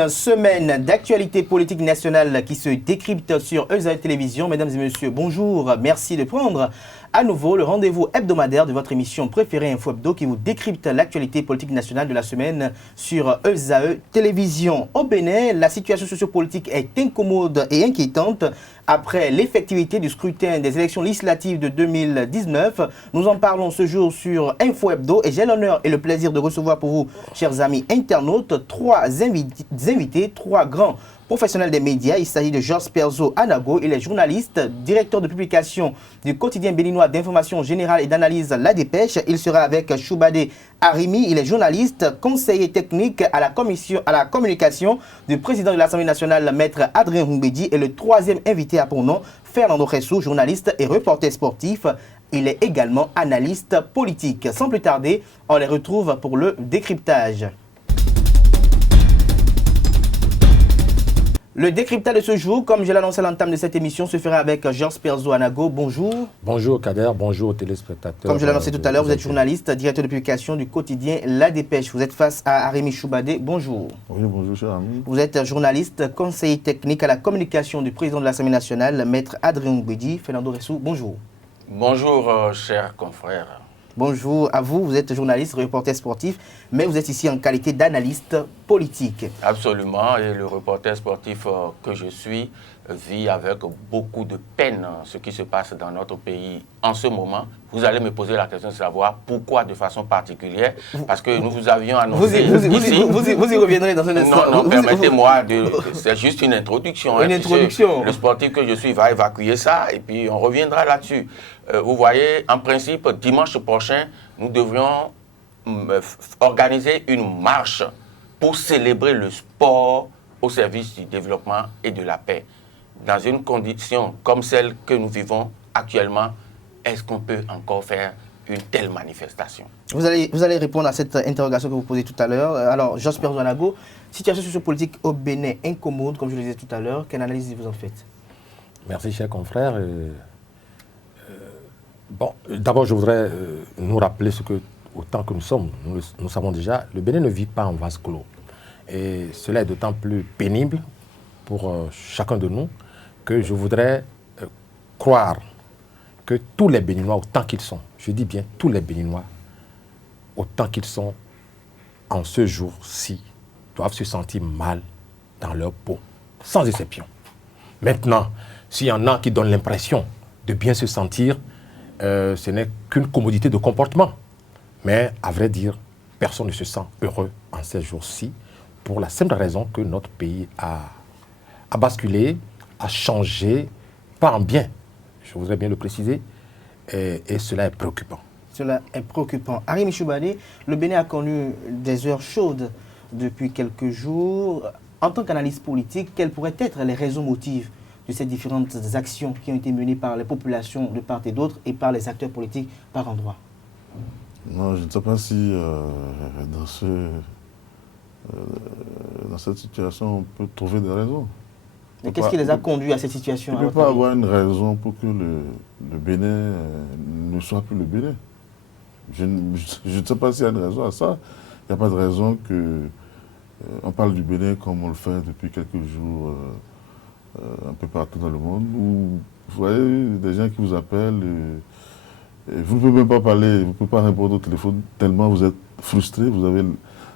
une semaine d'actualité politique nationale qui se décrypte sur Eusa Télévision. Mesdames et messieurs, bonjour. Merci de prendre à nouveau le rendez-vous hebdomadaire de votre émission préférée Info Hebdo qui vous décrypte l'actualité politique nationale de la semaine sur Eusa Télévision. Au Bénin, la situation sociopolitique est incommode et inquiétante après l'effectivité du scrutin des élections législatives de 2019. Nous en parlons ce jour sur Info Hebdo et j'ai l'honneur et le plaisir de recevoir pour vous, chers amis internautes, trois invités, trois grands professionnel des médias. Il s'agit de Georges Perzo Anago. Il est journaliste, directeur de publication du quotidien béninois d'information générale et d'analyse La Dépêche. Il sera avec Choubade Arimi. Il est journaliste, conseiller technique à la communication du président de l'Assemblée nationale, Maître Adrien Humbedi. Et le troisième invité a pour nom Fernando Ressou, journaliste et reporter sportif. Il est également analyste politique. Sans plus tarder, on les retrouve pour le décryptage. Le décryptage de ce jour, comme je l'ai annoncé à l'entame de cette émission, se fera avec Georges Perzo Anago. Bonjour. Bonjour Kader, bonjour aux téléspectateurs. Comme je l'ai annoncé tout à l'heure, vous êtes journaliste, directeur de publication du quotidien La Dépêche. Vous êtes face à Arimi Choubade. Bonjour. Oui, bonjour cher ami. Vous êtes journaliste, conseiller technique à la communication du président de l'Assemblée nationale, Maître Adrien Humbedi. Fernando Ressou, bonjour. Bonjour chers confrères. Bonjour à vous, vous êtes journaliste, reporter sportif, mais vous êtes ici en qualité d'analyste politique. Absolument, et le reporter sportif que je suis vit avec beaucoup de peine ce qui se passe dans notre pays en ce moment. Vous allez me poser la question de savoir pourquoi de façon particulière, parce que nous vous avions annoncé vous y reviendrez dans un instant. Non, permettez-moi, c'est juste une introduction. Une introduction. Le sportif que je suis va évacuer ça et puis on reviendra là-dessus. Vous voyez, en principe, dimanche prochain, nous devrions organiser une marche pour célébrer le sport au service du développement et de la paix. Dans une condition comme celle que nous vivons actuellement, est-ce qu'on peut encore faire une telle manifestation? Vous allez répondre à cette interrogation que vous posez tout à l'heure. Alors, Georges Perzo Anago, situation sociopolitique au Bénin incommode, comme je le disais tout à l'heure. Quelle analyse vous en faites? Merci, cher confrère. Bon, d'abord, je voudrais nous rappeler ce que, autant que nous sommes, nous savons déjà, le Bénin ne vit pas en vase clos. Et cela est d'autant plus pénible pour chacun de nous que je voudrais croire que tous les Béninois, autant qu'ils sont, je dis bien tous les Béninois, autant qu'ils sont en ce jour-ci, doivent se sentir mal dans leur peau, sans exception. Maintenant, s'il y en a qui donnent l'impression de bien se sentir, ce n'est qu'une commodité de comportement. Mais à vrai dire, personne ne se sent heureux en ces jours-ci pour la simple raison que notre pays a basculé, a changé, pas en bien, je voudrais bien le préciser, et cela est préoccupant. Cela est préoccupant. Arimi Choubade, le Bénin a connu des heures chaudes depuis quelques jours. En tant qu'analyste politique, quelles pourraient être les raisons motives de ces différentes actions qui ont été menées par les populations de part et d'autre et par les acteurs politiques par endroit? Non, je ne sais pas si dans cette situation, on peut trouver des raisons. Et qu'est-ce qui les a conduits à cette situation? Il ne peut pas avoir une raison pour que le Bénin ne soit plus le Bénin. Je ne sais pas s'il y a une raison à ça. Il n'y a pas de raison que... on parle du Bénin comme on le fait depuis quelques jours un peu partout dans le monde. Où, vous voyez des gens qui vous appellent... vous ne pouvez même pas parler, vous ne pouvez pas répondre au téléphone tellement vous êtes frustré, vous avez...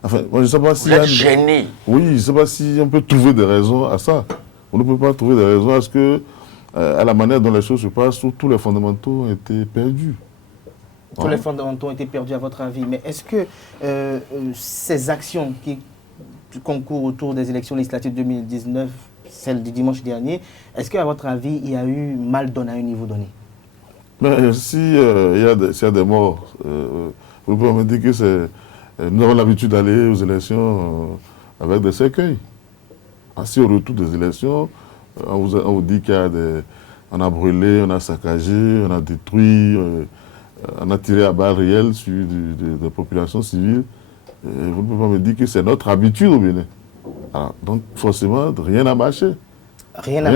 Enfin, moi, je ne sais pas si... Vous êtes gêné. Oui, je ne sais pas si on peut trouver des raisons à ça. On ne peut pas trouver des raisons à ce que, à la manière dont les choses se passent, où tous les fondamentaux ont été perdus. Tous les fondamentaux ont été perdus à votre avis. Mais est-ce que ces actions qui concourent autour des élections législatives 2019, celles du dimanche dernier, est-ce qu'à votre avis, il y a eu mal donné à un niveau donné? Mais s'il y a des morts, vous pouvez me dire que c'est... nous avons l'habitude d'aller aux élections avec des cercueils. Ainsi, au retour des élections, on vous dit qu'il y a on a brûlé, on a saccagé, on a détruit, on a tiré à balles réelles sur des populations civiles. Et vous ne pouvez pas me dire que c'est notre habitude au Bénin. Alors, donc, forcément, rien n'a marché. Rien n'a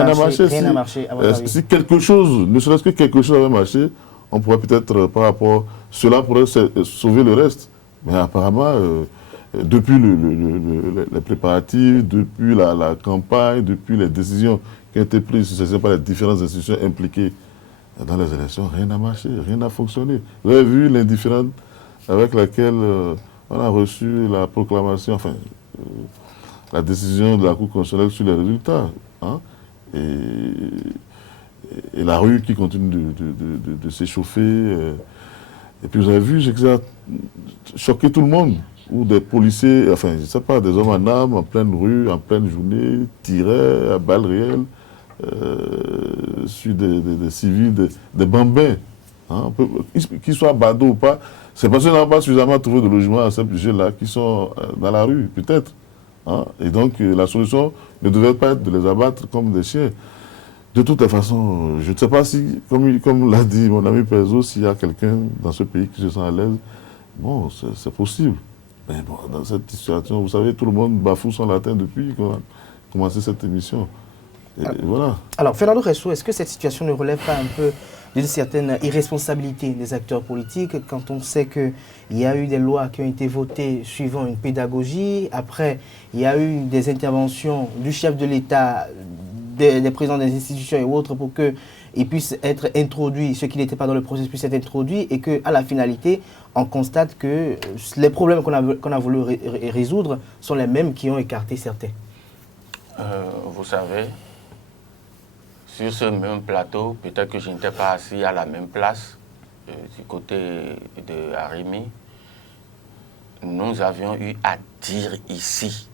marché, à votre avis. Si quelque chose, ne serait-ce que quelque chose avait marché, on pourrait peut-être, par rapport, cela pourrait sauver le reste. Mais apparemment, depuis les préparatifs, depuis la campagne, depuis les décisions qui ont été prises par les différentes institutions impliquées dans les élections, rien n'a marché, rien n'a fonctionné. Vous avez vu l'indifférence avec laquelle on a reçu la proclamation, enfin, la décision de la Cour constitutionnelle sur les résultats. Hein, et la rue qui continue de s'échauffer. Et puis vous avez vu, ça a choqué tout le monde, où des policiers, enfin, je ne sais pas, des hommes en armes, en pleine rue, en pleine journée, tiraient à balles réelles sur des civils, des bambins. Hein, qu'ils soient badauds ou pas, c'est parce qu'on n'a pas suffisamment trouvé de logement à ces sujets-là qui sont dans la rue, peut-être. Hein, et donc, la solution ne devait pas être de les abattre comme des chiens. De toute façon, je ne sais pas si, comme l'a dit mon ami Perzo, s'il y a quelqu'un dans ce pays qui se sent à l'aise, bon, c'est possible. Mais bon, dans cette situation, vous savez, tout le monde bafoue son latin depuis qu'on a commencé cette émission. Et voilà. Alors, Fernando Resso, est-ce que cette situation ne relève pas un peu d'une certaine irresponsabilité des acteurs politiques quand on sait qu'il y a eu des lois qui ont été votées suivant une pédagogie, après il y a eu des interventions du chef de l'État, des présidents des institutions et autres pour qu'ils puissent être introduits, ce qui n'était pas dans le processus puisse être introduit et qu'à la finalité, on constate que les problèmes qu'on a voulu résoudre sont les mêmes qui ont écarté certains. Vous savez, sur ce même plateau, peut-être que je n'étais pas assis à la même place, du côté de Arimi, nous avions eu à dire ici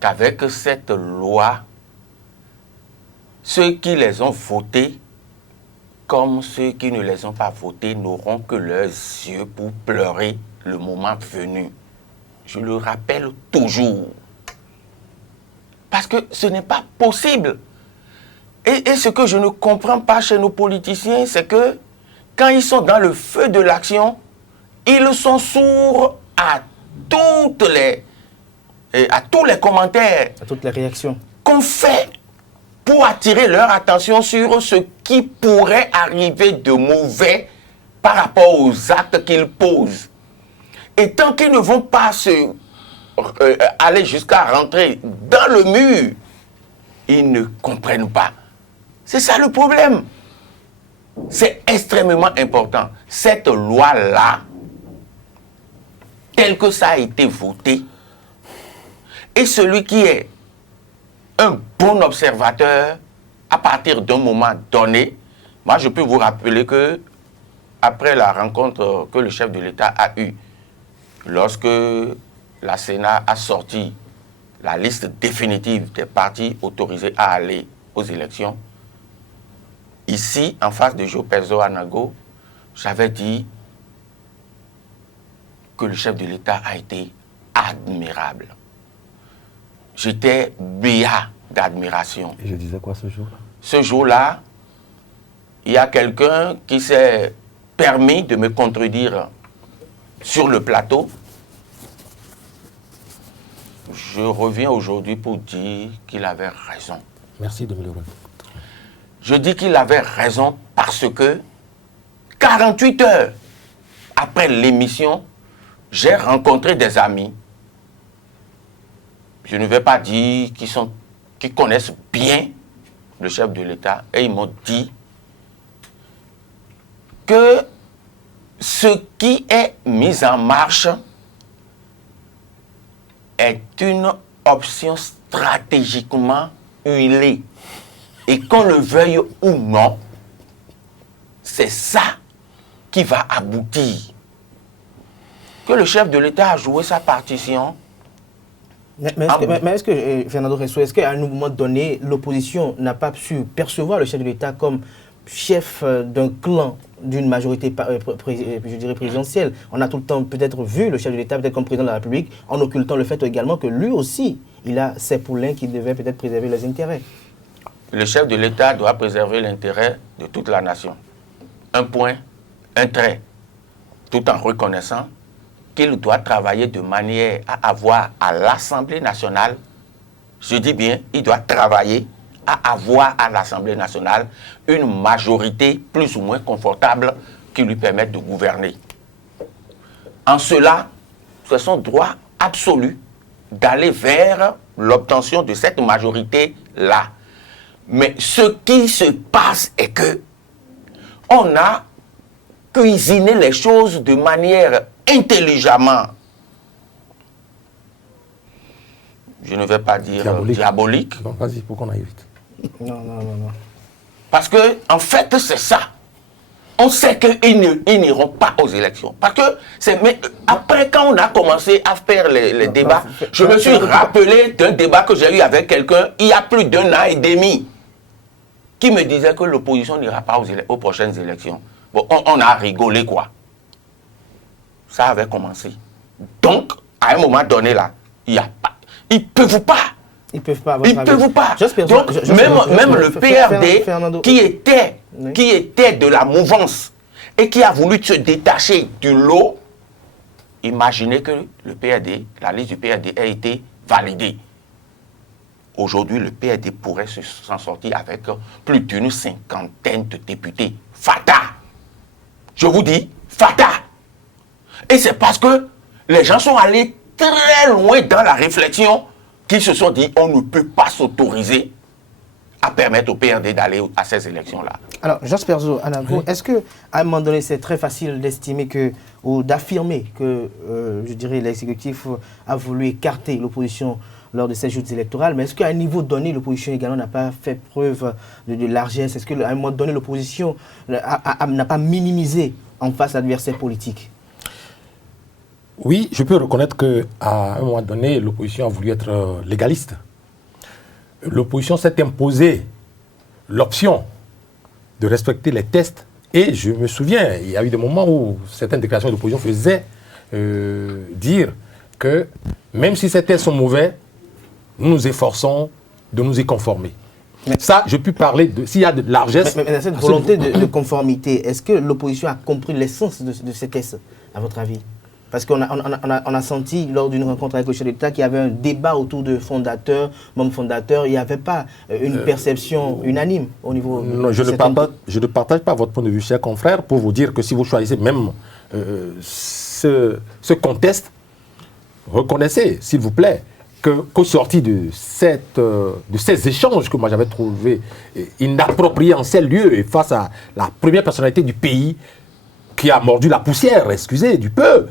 qu'avec cette loi, ceux qui les ont votés, comme ceux qui ne les ont pas votés, n'auront que leurs yeux pour pleurer le moment venu. Je le rappelle toujours. Parce que ce n'est pas possible. Et ce que je ne comprends pas chez nos politiciens, c'est que quand ils sont dans le feu de l'action, ils sont sourds à tous les commentaires, à toutes les réactions qu'on fait pour attirer leur attention sur ce qui pourrait arriver de mauvais par rapport aux actes qu'ils posent. Et tant qu'ils ne vont pas aller jusqu'à rentrer dans le mur, ils ne comprennent pas. C'est ça le problème. C'est extrêmement important. Cette loi-là, telle que ça a été voté, et celui qui est un bon observateur, à partir d'un moment donné, moi je peux vous rappeler que après la rencontre que le chef de l'État a eue, lorsque la Sénat a sorti la liste définitive des partis autorisés à aller aux élections, ici, en face de Jo Perzo Anago, j'avais dit que le chef de l'État a été admirable. J'étais béat d'admiration. Et je disais quoi ce jour-là? Ce jour-là, il y a quelqu'un qui s'est permis de me contredire sur le plateau. Je reviens aujourd'hui pour dire qu'il avait raison. Merci de me le redire. Je dis qu'il avait raison parce que 48 heures après l'émission, j'ai rencontré des amis. Je ne vais pas dire qui connaissent bien le chef de l'État. Et ils m'ont dit que ce qui est mis en marche est une option stratégiquement huilée. Et qu'on le veuille ou non, c'est ça qui va aboutir. Que le chef de l'État a joué sa partition. Mais est-ce que, Fernando Resso, est-ce qu'à un moment donné, l'opposition n'a pas su percevoir le chef de l'État comme chef d'un clan, d'une majorité, je dirais, présidentielle? On a tout le temps peut-être vu le chef de l'État peut-être comme président de la République, en occultant le fait également que lui aussi, il a ses poulains qui devaient peut-être préserver les intérêts. Le chef de l'État doit préserver l'intérêt de toute la nation. Un point, un trait, tout en reconnaissant qu'il doit travailler de manière à avoir à l'Assemblée nationale, je dis bien, il doit travailler à avoir à l'Assemblée nationale une majorité plus ou moins confortable qui lui permette de gouverner. En cela, c'est son droit absolu d'aller vers l'obtention de cette majorité-là. Mais ce qui se passe est que on a cuisiné les choses de manière intelligemment, je ne vais pas dire diabolique. Bon, vas-y, pour qu'on aille vite. Non. Parce que, en fait, c'est ça. On sait qu'ils n'iront pas aux élections. Parce que, mais après, quand on a commencé à faire les débats, je me suis rappelé d'un débat que j'ai eu avec quelqu'un il y a plus d'1 an et demi, qui me disait que l'opposition n'ira pas aux prochaines élections. Bon, on a rigolé, quoi. Ça avait commencé. Donc, à un moment donné, là, il n'y a pas. Ils ne peuvent pas. Ils ne peuvent pas. Ils ne peuvent pas. Donc, même le PRD, qui était de la mouvance et qui a voulu se détacher du lot, imaginez que le PRD, la liste du PRD a été validée. Aujourd'hui, le PRD pourrait s'en sortir avec plus d'une 50aine de députés. Fata! Je vous dis, fata! Et c'est parce que les gens sont allés très loin dans la réflexion qu'ils se sont dit on ne peut pas s'autoriser à permettre au PRD d'aller à ces élections-là. Alors, Georges Perzo, oui. Est-ce qu'à un moment donné, c'est très facile d'estimer que, ou d'affirmer que, je dirais, l'exécutif a voulu écarter l'opposition lors de ces joutes électorales, mais est-ce qu'à un niveau donné, l'opposition également n'a pas fait preuve de largesse? Est-ce qu'à un moment donné, l'opposition n'a pas minimisé en face l'adversaire politique? Oui, je peux reconnaître qu'à un moment donné, l'opposition a voulu être légaliste. L'opposition s'est imposée l'option de respecter les tests. Et je me souviens, il y a eu des moments où certaines déclarations d'opposition faisaient dire que même si ces tests sont mauvais, nous nous efforçons de nous y conformer. Mais ça, je peux parler de s'il y a de largesse. Mais cette volonté de conformité, est-ce que l'opposition a compris l'essence de ces tests, à votre avis? Parce qu'on a senti lors d'une rencontre avec le chef d'État qu'il y avait un débat autour de fondateurs, membres fondateurs. Il n'y avait pas une perception unanime au niveau... Non, je ne partage pas votre point de vue, cher confrère, pour vous dire que si vous choisissez même ce contexte, reconnaissez, s'il vous plaît, qu'au sorti de ces échanges que moi j'avais trouvé inappropriés en ces lieux et face à la première personnalité du pays qui a mordu la poussière, excusez, du peu,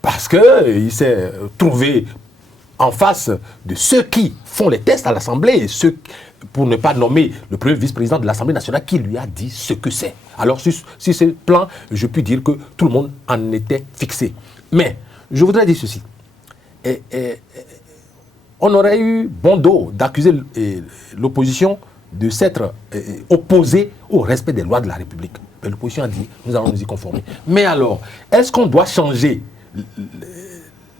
parce qu'il s'est trouvé en face de ceux qui font les tests à l'Assemblée, pour ne pas nommer le premier vice-président de l'Assemblée nationale qui lui a dit ce que c'est. Alors sur ce plan, je puis dire que tout le monde en était fixé. Mais je voudrais dire ceci. On aurait eu bon dos d'accuser l'opposition de s'être opposée au respect des lois de la République. Mais l'opposition a dit, nous allons nous y conformer. Mais alors, est-ce qu'on doit changer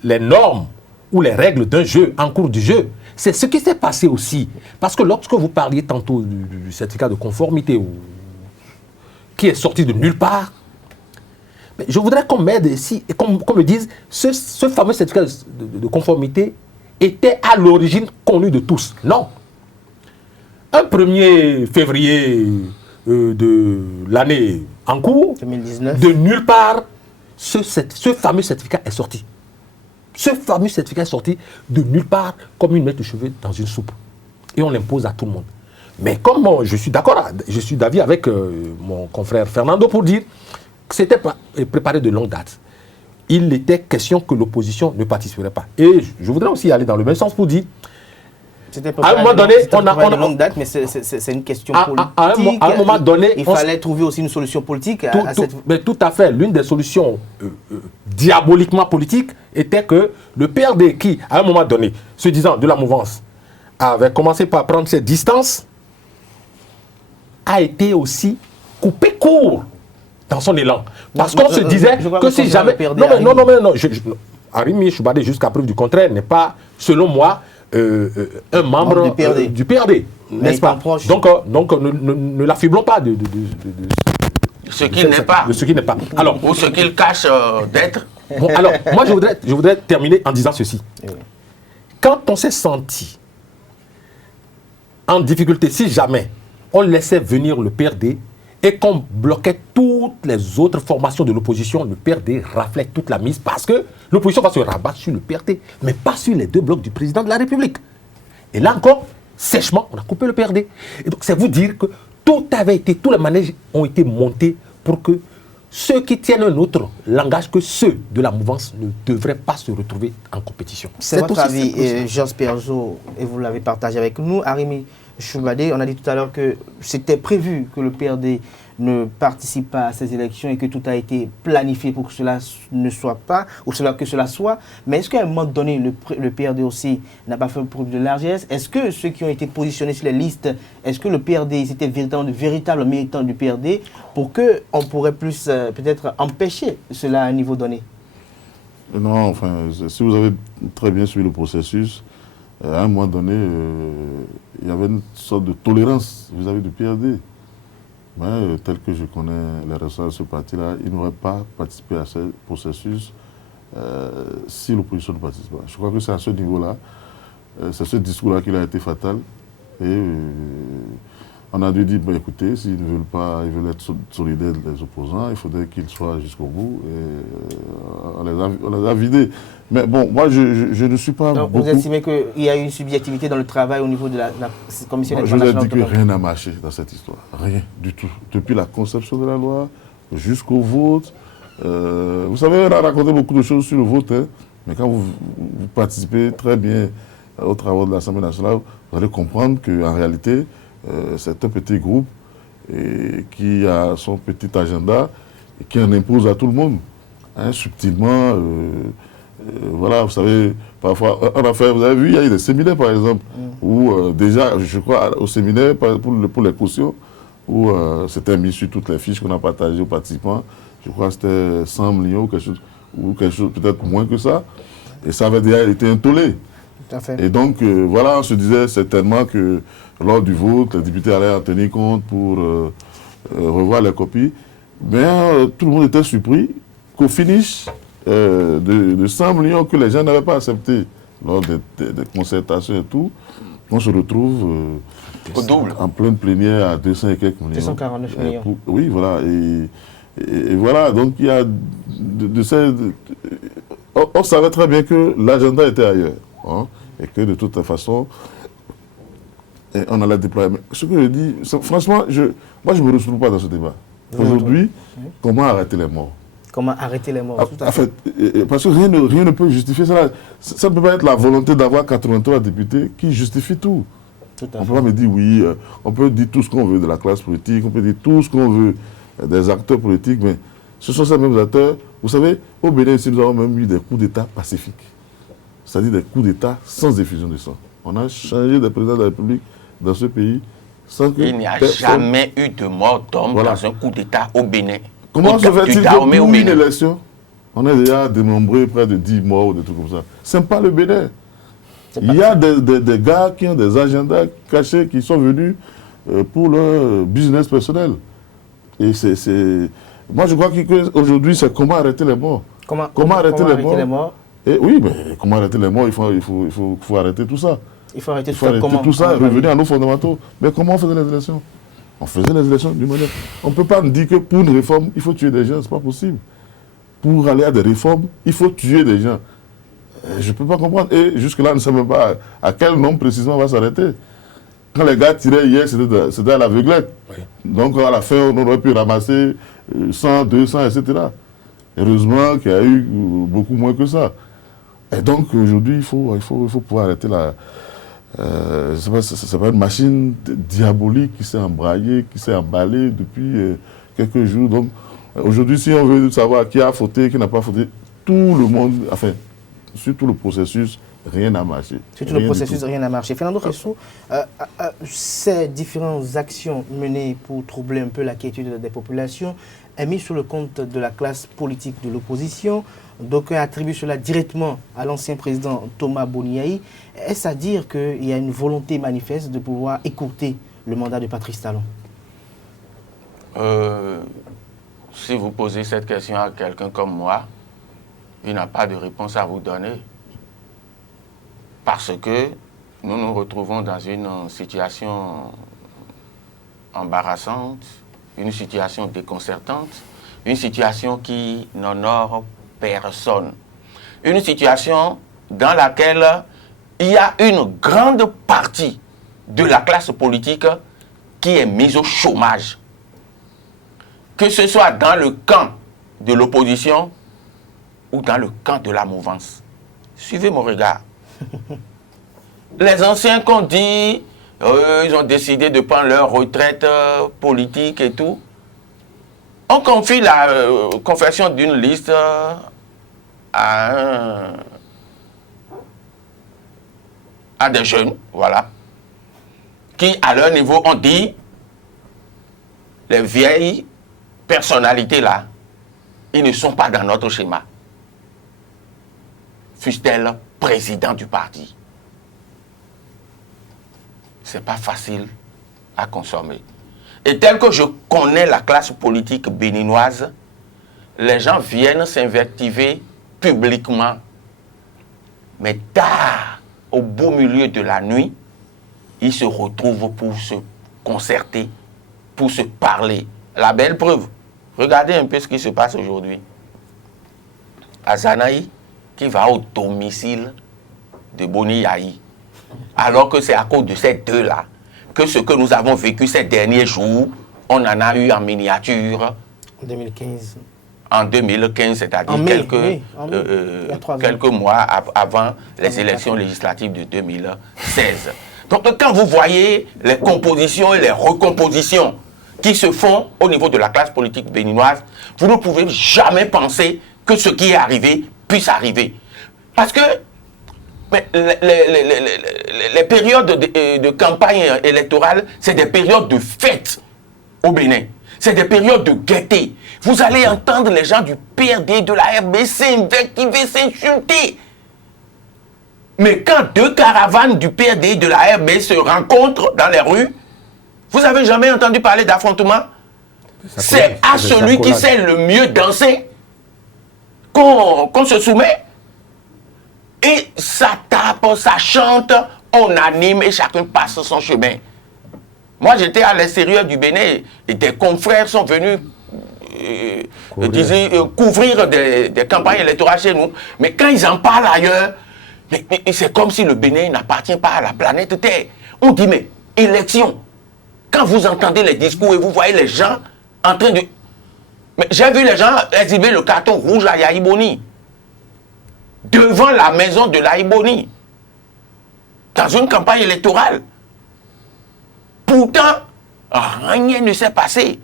les normes ou les règles d'un jeu en cours du jeu? C'est ce qui s'est passé aussi. Parce que lorsque vous parliez tantôt du certificat de conformité qui est sorti de nulle part, je voudrais qu'on m'aide ici et qu'on me dise, ce fameux certificat de conformité était à l'origine connu de tous. Non. Un 1er février de l'année en cours, 2019. De nulle part, ce fameux certificat est sorti. Ce fameux certificat est sorti de nulle part comme une mèche de cheveux dans une soupe. Et on l'impose à tout le monde. Mais comme je suis d'accord, je suis d'avis avec mon confrère Fernando pour dire que c'était préparé de longue date. Il était question que l'opposition ne participerait pas. Et je voudrais aussi aller dans le même sens pour dire, à un moment donné, on a de longue date, mais c'est une question politique. À un moment donné, il fallait trouver aussi une solution politique. Mais tout à fait. L'une des solutions diaboliquement politiques était que le PRD, qui, à un moment donné, se disant de la mouvance, avait commencé par prendre ses distances, a été aussi coupé court dans son élan. Parce qu'on se disait que si jamais... Non. Arimi Choubadé, jusqu'à preuve du contraire, n'est pas, selon moi, un membre du PRD, n'est-ce pas? Donc ne l'affublons pas de ce qu'il n'est pas. De ce qu'il n'est pas. Alors, ou ce qu'il cache d'être. Bon, alors, moi, je voudrais terminer en disant ceci. Quand on s'est senti en difficulté, si jamais on laissait venir le PRD et qu'on bloquait toutes les autres formations de l'opposition, le PRD raflait toute la mise parce que l'opposition va se rabattre sur le PRD, mais pas sur les 2 blocs du président de la République. Et là encore, sèchement, on a coupé le PRD. Et donc, c'est vous dire que tous les manèges ont été montés pour que ceux qui tiennent un autre langage que ceux de la mouvance ne devraient pas se retrouver en compétition. C'est votre avis, Georges Perzo, et vous l'avez partagé avec nous. Arimi Choubadé, on a dit tout à l'heure que c'était prévu que le PRD ne participe pas à ces élections et que tout a été planifié pour que cela ne soit pas, ou que cela soit. Mais est-ce qu'à un moment donné, le PRD aussi n'a pas fait preuve de largesse? Est-ce que ceux qui ont été positionnés sur les listes, est-ce que le PRD, c'était véritablement de véritables militants du PRD pour qu'on pourrait plus peut-être empêcher cela à un niveau donné? Non, enfin, si vous avez très bien suivi le processus, à un moment donné, il y avait une sorte de tolérance vis-à-vis du PRD. Mais tel que je connais les responsables de ce parti-là, ils n'auraient pas participé à ce processus si l'opposition ne participe pas. Je crois que c'est à ce niveau-là, c'est ce discours-là qui a été fatal. Et on a dû dire, bah, écoutez, s'ils ne veulent pas, ils veulent être solidaires des opposants, il faudrait qu'ils soient jusqu'au bout. Et on les a vidés. Mais bon, moi, je ne suis pas. Donc, vous estimez qu'il y a eu une subjectivité dans le travail au niveau de la commission électorale? Je vous ai dit que rien n'a marché dans cette histoire. Rien du tout. Depuis la conception de la loi jusqu'au vote. Vous savez, on a raconté beaucoup de choses sur le vote, hein, mais quand vous participez très bien aux travaux de l'Assemblée nationale, vous allez comprendre qu'en réalité, c'est un petit groupe qui a son petit agenda et qui en impose à tout le monde, hein, subtilement. Voilà, vous savez, parfois, vous avez vu, il y a eu des séminaires, par exemple, où déjà, je crois, au séminaire, pour les cautions, où c'était mis sur toutes les fiches qu'on a partagées aux participants. Je crois que c'était 100 millions ou quelque chose peut-être moins que ça. Et ça avait déjà été intolé. Tout à fait. Et donc, voilà, on se disait certainement que lors du vote, les députés allaient en tenir compte pour revoir les copies. Mais tout le monde était surpris qu'au finish de 100 millions que les gens n'avaient pas accepté lors des concertations et tout, on se retrouve au double, en pleine plénière à 200 et quelques millions. 249 millions. Oui, voilà. Et voilà, donc il y a on savait très bien que l'agenda était ailleurs. Hein, et que de toute façon, on allait déployer. Mais ce que je dis, franchement, moi je ne me retrouve pas dans ce débat. Aujourd'hui, comment arrêter les morts? Comment arrêter les morts? En fait, parce que rien ne peut justifier cela. Ça ne peut pas être la volonté d'avoir 83 députés qui justifie tout. On ne peut pas me dire oui, on peut dire tout ce qu'on veut de la classe politique, on peut dire tout ce qu'on veut des acteurs politiques, mais ce sont ces mêmes acteurs. Vous savez, au Bénin, ici, nous avons même eu des coups d'État pacifiques. C'est-à-dire des coups d'État sans effusion de sang. On a changé de président de la République dans ce pays sans que... Il n'y a jamais eu de mort d'homme dans un coup d'État au Bénin. Comment se fait-il que pour une élection, on a déjà dénombré près de 10 morts ou des trucs comme ça? Ce n'est pas le Bénin. Il y a des gars qui ont des agendas cachés qui sont venus pour leur business personnel. Et moi, je crois qu'aujourd'hui, c'est comment arrêter les morts. Comment arrêter les morts? Et oui, mais comment arrêter les morts? Il faut arrêter tout ça. Il faut arrêter tout ça et revenir à nos fondamentaux. Mais comment on faisait les élections? On faisait les élections d'une manière. On ne peut pas me dire que pour une réforme, il faut tuer des gens. Ce n'est pas possible. Pour aller à des réformes, il faut tuer des gens. Je ne peux pas comprendre. Et jusque-là, on ne sait même pas à quel nombre précisément on va s'arrêter. Quand les gars tiraient hier, c'était à l'aveuglette. Oui. Donc à la fin, on aurait pu ramasser 100, 200, etc. Heureusement qu'il y a eu beaucoup moins que ça. Et donc aujourd'hui, il faut pouvoir arrêter la... c'est pas une machine diabolique qui s'est embrayée, qui s'est emballée depuis quelques jours. Donc aujourd'hui, si on veut savoir qui a fauté, qui n'a pas fauté, tout le monde, enfin, sur tout le processus, rien n'a marché. Sur tout le processus, rien n'a marché. Fernando Ressou, ces différentes actions menées pour troubler un peu la quiétude des populations est mise sur le compte de la classe politique de l'opposition. D'aucuns attribuent cela directement à l'ancien président Thomas Boniaï. Est-ce à dire qu'il y a une volonté manifeste de pouvoir écourter le mandat de Patrice Talon? Si vous posez cette question à quelqu'un comme moi, il n'a pas de réponse à vous donner. Parce que nous nous retrouvons dans une situation embarrassante une situation déconcertante, une situation qui n'honore personne, une situation dans laquelle il y a une grande partie de la classe politique qui est mise au chômage, que ce soit dans le camp de l'opposition ou dans le camp de la mouvance. Suivez mon regard. Les anciens qu'on dit, ils ont décidé de prendre leur retraite politique et tout. On confie la confession d'une liste à des jeunes, voilà, qui à leur niveau ont dit, les vieilles personnalités là, ils ne sont pas dans notre schéma. Fussent-elles président du parti. C'est pas facile à consommer. Et tel que je connais la classe politique béninoise, les gens viennent s'invectiver publiquement. Mais tard, au beau milieu de la nuit, ils se retrouvent pour se concerter, pour se parler. La belle preuve, regardez un peu ce qui se passe aujourd'hui. Azanaï, qui va au domicile de Boni Yahi, alors que c'est à cause de ces deux-là que ce que nous avons vécu ces derniers jours, on en a eu en miniature. En 2015. En 2015, c'est-à-dire quelques mois avant les élections législatives de 2016. Donc quand vous voyez les compositions et les recompositions qui se font au niveau de la classe politique béninoise, vous ne pouvez jamais penser que ce qui est arrivé puisse arriver. Parce que les périodes de campagne électorale, c'est des périodes de fête au Bénin. C'est des périodes de gaieté. Vous allez entendre les gens du PRD, de la RB s'invectiver, s'insulter. Mais quand deux caravanes du PRD et de la RB se rencontrent dans les rues, vous n'avez jamais entendu parler d'affrontement? C'est à celui qui sait le mieux danser qu'on se soumet. Et ça tape, ça chante, on anime et chacun passe son chemin. Moi, j'étais à l'extérieur du Bénin et des confrères sont venus couvrir des campagnes électorales chez nous. Mais quand ils en parlent ailleurs, c'est comme si le Bénin n'appartient pas à la planète Terre. On dit, mais élection, quand vous entendez les discours et vous voyez les gens en train de... Mais j'ai vu les gens exhiber le carton rouge à Yahi Boni, devant la maison de Yahi Boni, dans une campagne électorale. Pourtant, rien ne s'est passé.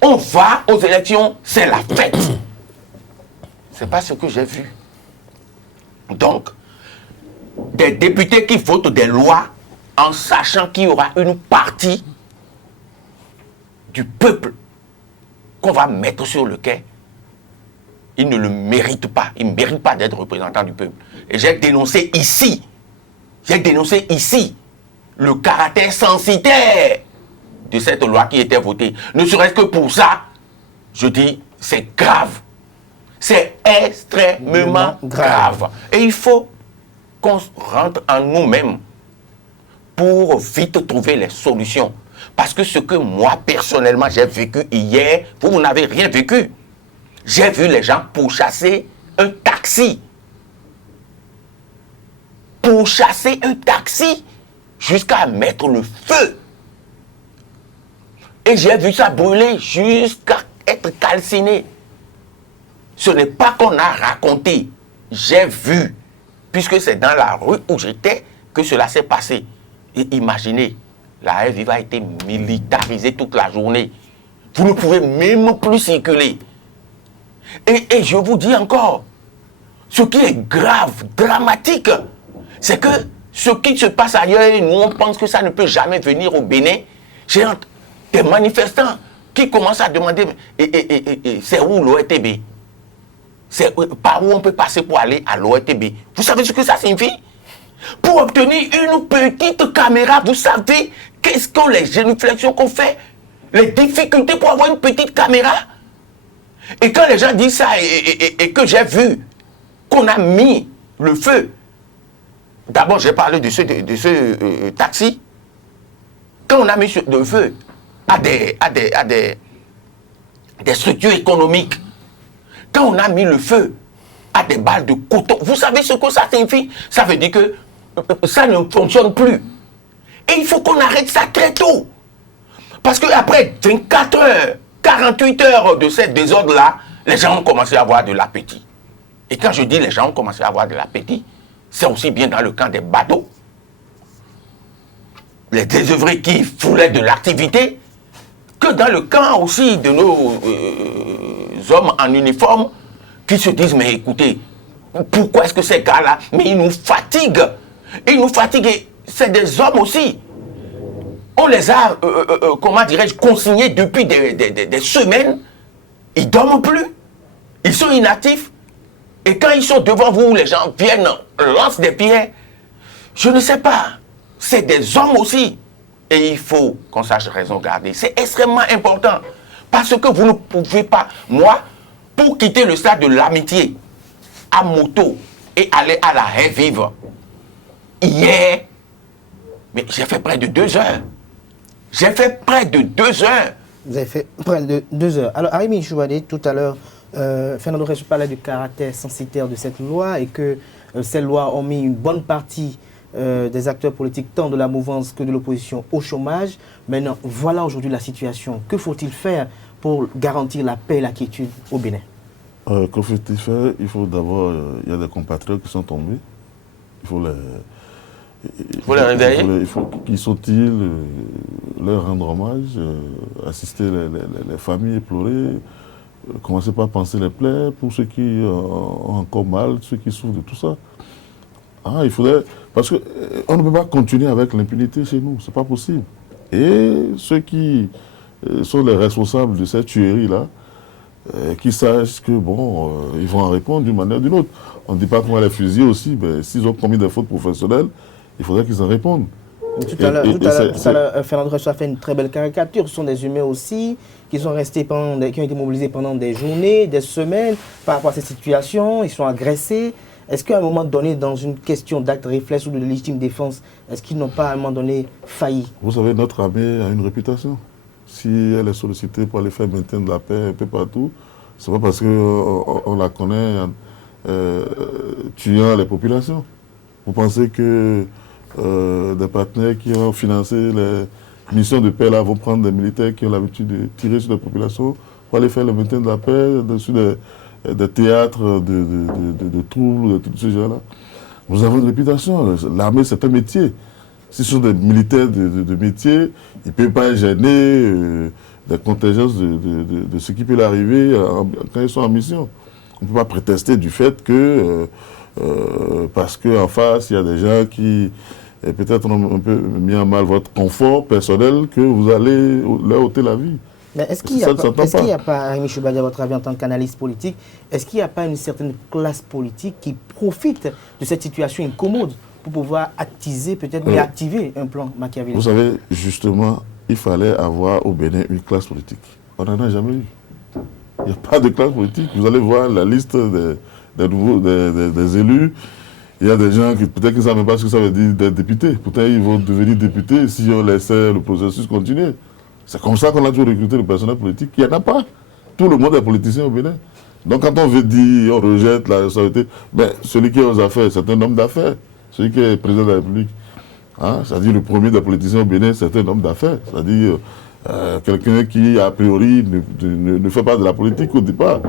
On va aux élections, c'est la fête. C'est pas ce que j'ai vu. Donc, des députés qui votent des lois en sachant qu'il y aura une partie du peuple qu'on va mettre sur le quai, ils ne le méritent pas. Ils ne méritent pas d'être représentants du peuple. Et j'ai dénoncé ici le caractère censitaire de cette loi qui était votée. Ne serait-ce que pour ça, je dis, c'est grave. C'est extrêmement grave. Et il faut qu'on rentre en nous-mêmes pour vite trouver les solutions. Parce que ce que moi, personnellement, j'ai vécu hier, vous n'avez rien vécu. J'ai vu les gens pourchasser un taxi. Pourchasser un taxi jusqu'à mettre le feu. Et j'ai vu ça brûler jusqu'à être calciné. Ce n'est pas qu'on a raconté. J'ai vu, puisque c'est dans la rue où j'étais que cela s'est passé. Et imaginez, la RV a été militarisée toute la journée. Vous ne pouvez même plus circuler. Et je vous dis encore, ce qui est grave, dramatique, c'est que ce qui se passe ailleurs, nous on pense que ça ne peut jamais venir au Bénin. J'ai des manifestants qui commencent à demander c'est où l'ORTB? C'est par où on peut passer pour aller à l'ORTB? Vous savez ce que ça signifie? Pour obtenir une petite caméra, vous savez qu'est-ce qu'on les génuflexions qu'on fait? Les difficultés pour avoir une petite caméra? Et quand les gens disent ça et que j'ai vu qu'on a mis le feu, d'abord j'ai parlé de ce taxi. Quand on a mis le feu, des structures économiques, quand on a mis le feu à des balles de coton, vous savez ce que ça signifie? Ça veut dire que ça ne fonctionne plus. Et il faut qu'on arrête ça très tôt. Parce qu'après 24 heures, 48 heures de ce désordre-là, les gens ont commencé à avoir de l'appétit. Et quand je dis les gens ont commencé à avoir de l'appétit, c'est aussi bien dans le camp des badauds, les désœuvrés qui foulaient de l'activité, que dans le camp aussi de nos hommes en uniforme qui se disent, mais écoutez, pourquoi est-ce que ces gars-là, mais ils nous fatiguent. Ils nous fatiguent et c'est des hommes aussi. On les a, comment dirais-je, consignés depuis des semaines. Ils ne dorment plus. Ils sont inactifs. Et quand ils sont devant vous, les gens viennent, lancent des pierres. Je ne sais pas. C'est des hommes aussi. Et il faut qu'on sache raison garder. C'est extrêmement important. Parce que vous ne pouvez pas, moi, pour quitter le stade de l'amitié, à moto, et aller à la haie vive, hier, mais j'ai fait près de 2 heures. J'ai fait près de 2 heures. Vous avez fait près de 2 heures. Alors, Arimi Chouadé, tout à l'heure, Fernando Reche parlait du caractère censitaire de cette loi et que ces lois ont mis une bonne partie des acteurs politiques, tant de la mouvance que de l'opposition, au chômage. Maintenant, voilà aujourd'hui la situation. Que faut-il faire pour garantir la paix et la quiétude au Bénin? Que faut-il faire? Il faut d'abord, il y a des compatriotes qui sont tombés. Il faut les réveiller. Il faut qu'ils sortent-ils, leur rendre hommage, assister les familles éplorées, commencer par penser les plaies pour ceux qui ont encore mal, ceux qui souffrent de tout ça. Ah, il faudrait, parce qu'on ne peut pas continuer avec l'impunité chez nous, c'est pas possible. Et ceux qui sont les responsables de cette tuerie-là, qui sachent que, bon, ils vont en répondre d'une manière ou d'une autre. On ne dit pas qu'on va les fusiller aussi, mais s'ils ont commis des fautes professionnelles, il faudrait qu'ils en répondent. Tout à l'heure, Fernando Reche a fait une très belle caricature. Ce sont des humains aussi qui sont restés qui ont été mobilisés pendant des journées, des semaines par rapport à cette situation. Ils sont agressés. Est-ce qu'à un moment donné, dans une question d'acte réflexe ou de légitime défense, est-ce qu'ils n'ont pas à un moment donné failli? Vous savez, notre armée a une réputation. Si elle est sollicitée pour aller faire maintenir de la paix un peu partout, c'est pas parce qu'on la connaît tuant les populations. Vous pensez que des partenaires qui ont financé les missions de paix là vont prendre des militaires qui ont l'habitude de tirer sur les populations pour aller faire le maintien de la paix sur des théâtres de troubles, de tous ces gens-là? Nous avons une réputation. L'armée, c'est un métier. Si ce sont des militaires de métier, ils ne peuvent pas gêner des contingences de ce qui peut leur arriver quand ils sont en mission. On ne peut pas prétester du fait que, parce qu'en face, il y a des gens qui peut-être ont un peu mis en mal votre confort personnel, que vous allez leur ôter la vie. Mais est-ce qu'il n'y a pas, Arimi Chouadé, à votre avis, en tant qu'analyste politique, est-ce qu'il n'y a pas une certaine classe politique qui profite de cette situation incommode pour pouvoir attiser, peut-être, mais activer un plan machiavélique? Vous savez, justement, il fallait avoir au Bénin une classe politique. On n'en a jamais eu. Il n'y a pas de classe politique. Vous allez voir la liste des élus. Il y a des gens qui, peut-être qu'ils ne savent même pas ce que ça veut dire d'être député. Peut-être ils vont devenir députés si on laissait le processus continuer. C'est comme ça qu'on a toujours recruté le personnel politique. Il n'y en a pas. Tout le monde est politicien au Bénin. Donc quand on veut dire, on rejette la responsabilité, ben, celui qui est aux affaires, c'est un homme d'affaires. Celui qui est président de la République, hein, c'est-à-dire le premier des politiciens au Bénin, c'est un homme d'affaires. C'est-à-dire quelqu'un qui, a priori, ne fait pas de la politique au départ.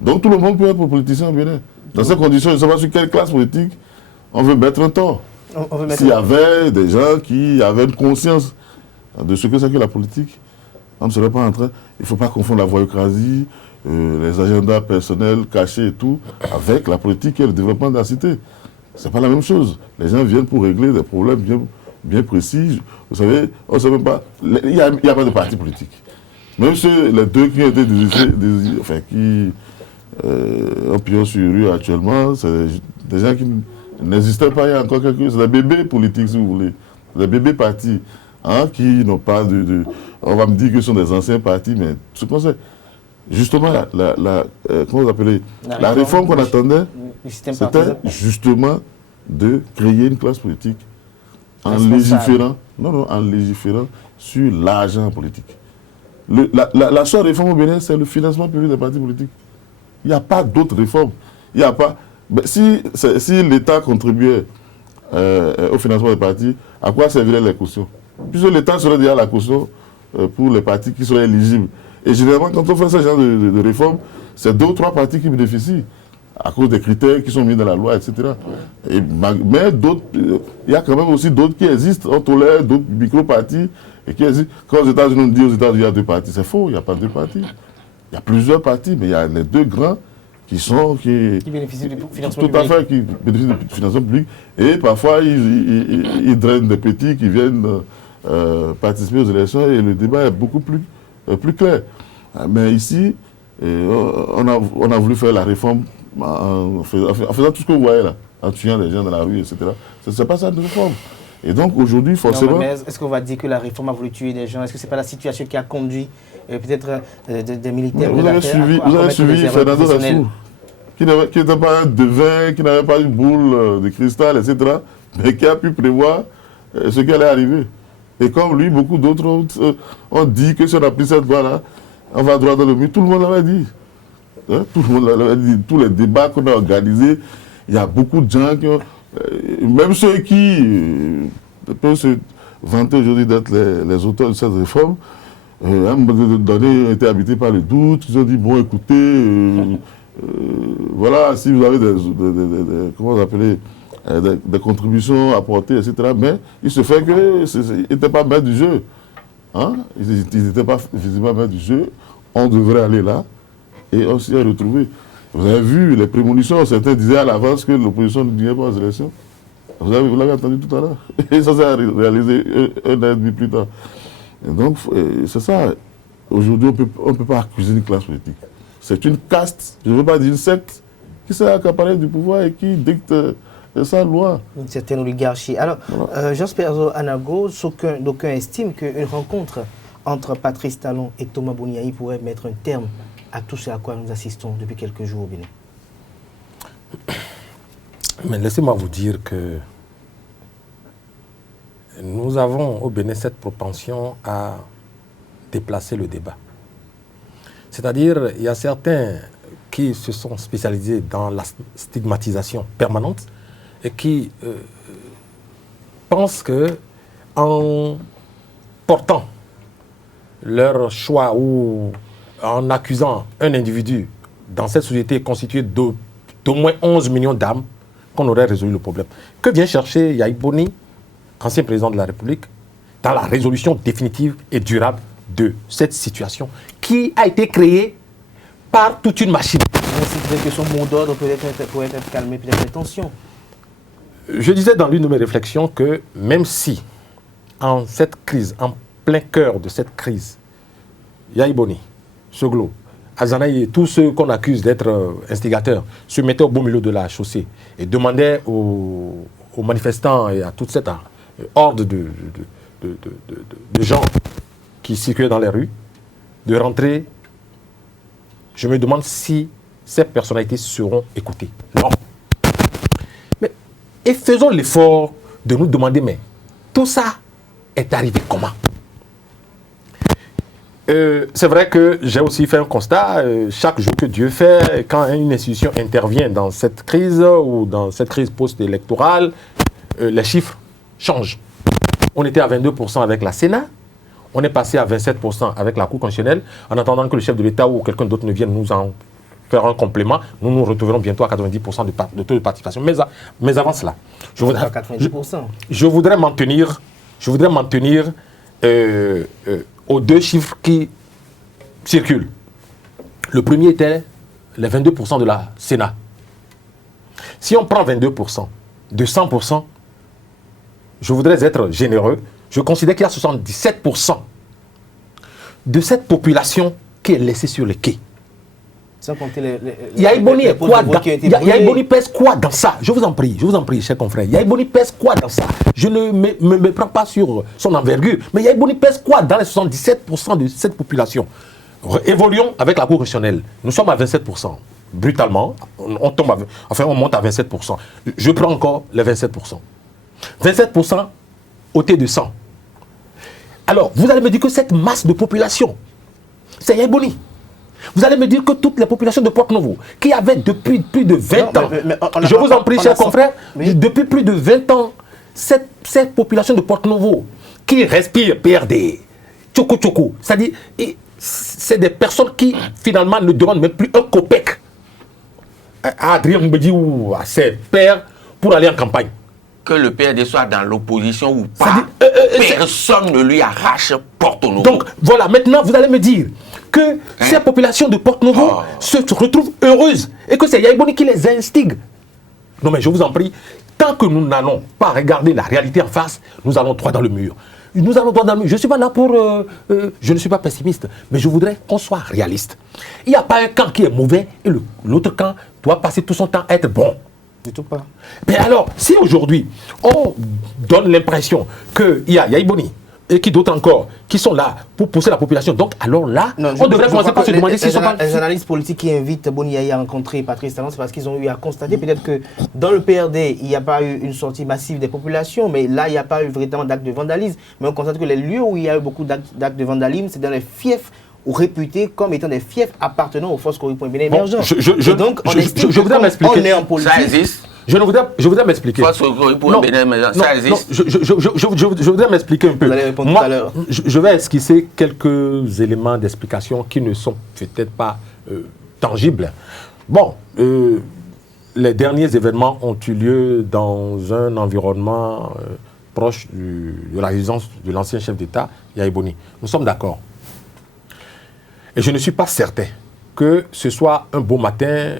Donc tout le monde peut être politicien au Bénin. Dans ces conditions, je ne sais pas sur quelle classe politique on veut mettre un tort. S'il y avait des gens qui avaient une conscience de ce que c'est que la politique, on ne serait pas en train. Il ne faut pas confondre la voyoucratie, les agendas personnels cachés et tout, avec la politique et le développement de la cité. Ce n'est pas la même chose. Les gens viennent pour régler des problèmes bien précis. Vous savez, on ne sait même pas. Il n'y a pas de parti politique. Même les deux qui ont été qui ont pillé sur rue actuellement, c'est des gens qui n'existaient pas il y a encore quelques années. C'est des bébés politiques, si vous voulez. Des bébés partis, hein, qui n'ont pas on va me dire que ce sont des anciens partis, mais ce qu'on sait, justement, comment vous appelez, la réforme qu'on attendait, c'était justement de créer une classe politique en légiférant sur l'argent politique. La seule réforme au Bénin, c'est le financement public des partis politiques. Il n'y a pas d'autres réformes. Il n'y a pas... Si l'État contribuait au financement des partis, à quoi serviraient les cautions? Puisque l'État serait déjà la caution pour les partis qui seraient éligibles. Et généralement, quand on fait ce genre de réforme, c'est 2 ou 3 partis qui bénéficient à cause des critères qui sont mis dans la loi, etc. Mais d'autres, il y a quand même aussi d'autres qui existent. On tolère d'autres micro-partis qui existent. Quand aux États-Unis, on dit aux États-Unis, il y a 2 partis, c'est faux, il n'y a pas 2 partis. Il y a plusieurs partis, mais il y a les 2 grands qui bénéficient du financement public. Tout à fait, qui bénéficient du financement public. Et parfois, ils drainent des petits qui viennent participer aux élections et le débat est beaucoup plus clair. Mais ici, on a voulu faire la réforme en faisant tout ce que vous voyez là, en tuant les gens dans la rue, etc. Ce n'est pas ça de réforme. Et donc aujourd'hui, forcément... Non, mais est-ce qu'on va dire que la réforme a voulu tuer des gens? Est-ce que ce n'est pas la situation qui a conduit peut-être des militaires? Vous avez suivi Fernando Nassou, qui n'était pas un devin, qui n'avait pas une boule de cristal, etc., mais qui a pu prévoir ce qui allait arriver. Et comme lui, beaucoup d'autres ont dit que si on a pris cette voie-là, on va droit dans le mur. Tout le monde l'avait dit. Hein? Tout le monde l'avait dit. Tous les débats qu'on a organisés, il y a beaucoup de gens qui ont... même ceux qui peuvent se vanter aujourd'hui d'être les auteurs de cette réforme, à un moment donné, ont été habités par le doute. Ils ont dit, bon, écoutez, voilà, si vous avez comment vous appelez, des contributions apportées, etc. Mais il se fait qu'ils n'étaient pas maîtres du jeu. Hein? Ils n'étaient pas visiblement maîtres du jeu. On devrait aller là et on s'y est retrouvé. Vous avez vu les prémonitions, certains disaient à l'avance que l'opposition ne dirait pas aux élections. Vous l'avez entendu tout à l'heure. Et ça s'est réalisé un an et demi plus tard. Et donc, c'est ça. Aujourd'hui, on ne peut pas accuser une classe politique. C'est une caste, je ne veux pas dire une secte, qui s'est accaparée du pouvoir et qui dicte sa loi. Une certaine oligarchie. Alors, voilà. Jasper Anago, d'aucuns estiment qu'une rencontre entre Patrice Talon et Thomas Boniaï pourrait mettre un terme à tout ce à quoi nous assistons depuis quelques jours au Bénin. Mais laissez-moi vous dire que nous avons au Bénin cette propension à déplacer le débat. C'est-à-dire, il y a certains qui se sont spécialisés dans la stigmatisation permanente et qui pensent qu'en portant leur choix ou en accusant un individu dans cette société constituée d'au moins 11 millions d'âmes, qu'on aurait résolu le problème. Que vient chercher Yahi Boni, ancien président de la République, dans la résolution définitive et durable de cette situation qui a été créée par toute une machine. C'est que son mot d'ordre pourrait être calmé, peut-être les tensions. Je disais dans l'une de mes réflexions que même si, en cette crise, en plein cœur de cette crise, Yahi Boni, Soglo, Azanaï et tous ceux qu'on accuse d'être instigateurs se mettaient au beau milieu de la chaussée et demandaient aux manifestants et à toute cette horde de gens qui circulaient dans les rues de rentrer. Je me demande si ces personnalités seront écoutées. Non. Et faisons l'effort de nous demander, mais tout ça est arrivé comment? C'est vrai que j'ai aussi fait un constat, chaque jour que Dieu fait, quand une institution intervient dans cette crise ou dans cette crise post-électorale, les chiffres changent. On était à 22% avec la Sénat, on est passé à 27% avec la Cour constitutionnelle, en attendant que le chef de l'État ou quelqu'un d'autre ne vienne nous en faire un complément, nous nous retrouverons bientôt à 90% de taux de participation. Mais avant cela, je voudrais m'en tenir aux 2 chiffres qui circulent. Le premier était les 22% de la Sénat. Si on prend 22% de 100%, je voudrais être généreux, je considère qu'il y a 77% de cette population qui est laissée sur les quais. Sans compter Yahi Boni pèse quoi dans ça? Je vous en prie, chers confrères. Yahi Boni pèse quoi dans ça? Je ne me prends pas sur son envergure, mais Yahi Boni pèse quoi dans les 77% de cette population? Évoluons avec la Cour constitutionnelle. Nous sommes à 27%. Brutalement, on monte à 27%. Je prends encore les 27%. 27% ôté de 100. Alors, vous allez me dire que cette masse de population c'est Yaïboni. Vous allez me dire que toutes les populations de Porto-Novo, qui avaient depuis plus de 20 ans, je vous en prie, chers confrères, depuis plus de 20 ans, cette population de Porto-Novo qui respire PRD, tchoko, c'est-à-dire, c'est des personnes qui finalement ne demandent même plus un copec à Adrien Mbedi ou à ses pères pour aller en campagne. Que le PRD soit dans l'opposition ou pas, personne ne lui arrache Porto-Novo. Donc voilà, maintenant vous allez me dire que ces populations de Porto-Novo se retrouvent heureuses et que c'est Yaïboni qui les instigue. Non mais je vous en prie, tant que nous n'allons pas regarder la réalité en face, nous allons droit dans le mur. Nous allons droit dans le mur. Je ne suis pas là pour... je ne suis pas pessimiste, mais je voudrais qu'on soit réaliste. Il n'y a pas un camp qui est mauvais et l'autre camp doit passer tout son temps à être bon. Du tout pas. Mais alors, si aujourd'hui, on donne l'impression qu'il y a Yaïboni et qui d'autres encore, qui sont là pour pousser la population, donc alors là, on devrait commencer par se demander s'ils sont pas... Les analystes politiques qui invitent Boni Yaye à rencontrer Patrice Talon, c'est parce qu'ils ont eu à constater peut-être que dans le PRD, il n'y a pas eu une sortie massive des populations, mais là, il n'y a pas eu véritablement d'actes de vandalisme. Mais on constate que les lieux où il y a eu beaucoup d'actes de vandalisme, c'est dans les fiefs ou réputés comme étant des fiefs appartenant aux forces corruption bien émergentes. Donc, je voudrais m'expliquer. On est en politique. Ça existe. Je voudrais m'expliquer. Forces corruption bien émergentes, ça existe. Je voudrais m'expliquer un peu. Vous allez répondre tout à l'heure. Je vais esquisser quelques éléments d'explication qui ne sont peut-être pas tangibles. Bon, les derniers événements ont eu lieu dans un environnement proche de la résidence de l'ancien chef d'État, Yaïboni. Nous sommes d'accord. Et je ne suis pas certain que ce soit un beau matin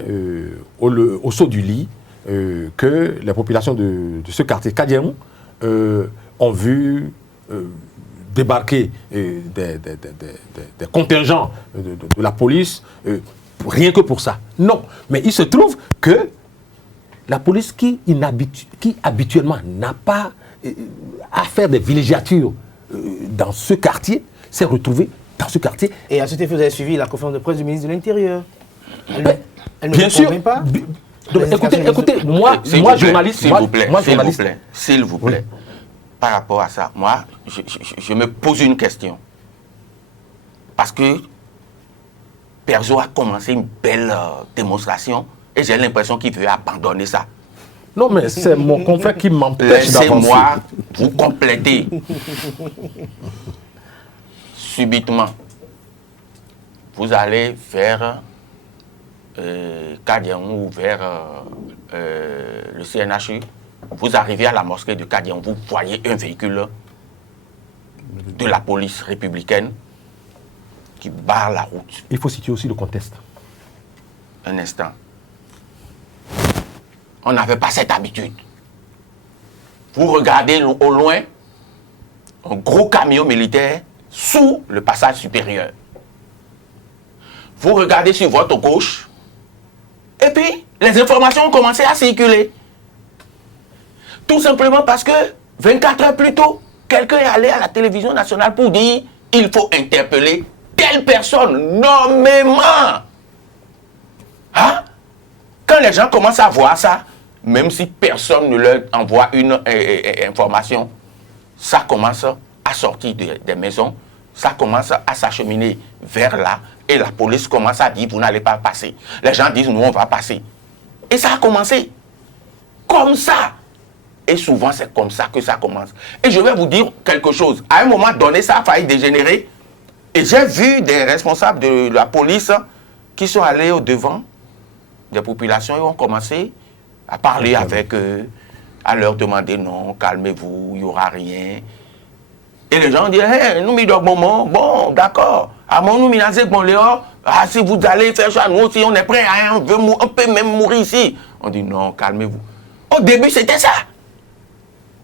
au saut du lit que les populations de ce quartier Kadiemou ont vu débarquer des contingents de la police rien que pour ça. Non, mais il se trouve que la police qui habituellement n'a pas à faire des villégiatures dans ce quartier s'est retrouvée dans ce quartier. Et à cet effet, vous avez suivi la conférence de presse du ministre de l'Intérieur. Elle ne bien sûr. pas. Donc, écoutez, moi journaliste, s'il vous plaît, par rapport à ça, moi, je me pose une question. Parce que Perzo a commencé une belle démonstration et j'ai l'impression qu'il veut abandonner ça. Non, mais c'est mon confrère qui m'empêche d'avancer. Laissez-moi vous compléter. Subitement, vous allez vers Kadiemou ou vers le CNHU, vous arrivez à la mosquée de Kadiemou, vous voyez un véhicule de la police républicaine qui barre la route. Il faut situer aussi le contexte. Un instant. On n'avait pas cette habitude. Vous regardez au loin un gros camion militaire sous le passage supérieur. Vous regardez sur votre gauche, et puis les informations ont commencé à circuler. Tout simplement parce que 24 heures plus tôt, quelqu'un est allé à la télévision nationale pour dire il faut interpeller telle personne nommément. Hein? Quand les gens commencent à voir ça, même si personne ne leur envoie une information, ça commence à sortir des maisons, ça commence à s'acheminer vers là, et la police commence à dire, vous n'allez pas passer. Les gens disent, nous, on va passer. Et ça a commencé comme ça. Et souvent, c'est comme ça que ça commence. Et je vais vous dire quelque chose. À un moment donné, ça a failli dégénérer. Et j'ai vu des responsables de la police qui sont allés au-devant des populations et ont commencé à parler avec eux, à leur demander, non, calmez-vous, il n'y aura rien. Et les gens disent, hey, nous, bon, d'accord. Nous, bon, Léon, si vous allez faire ça, nous aussi, on est prêts, on peut même mourir ici. On dit, non, calmez-vous. Au début, c'était ça.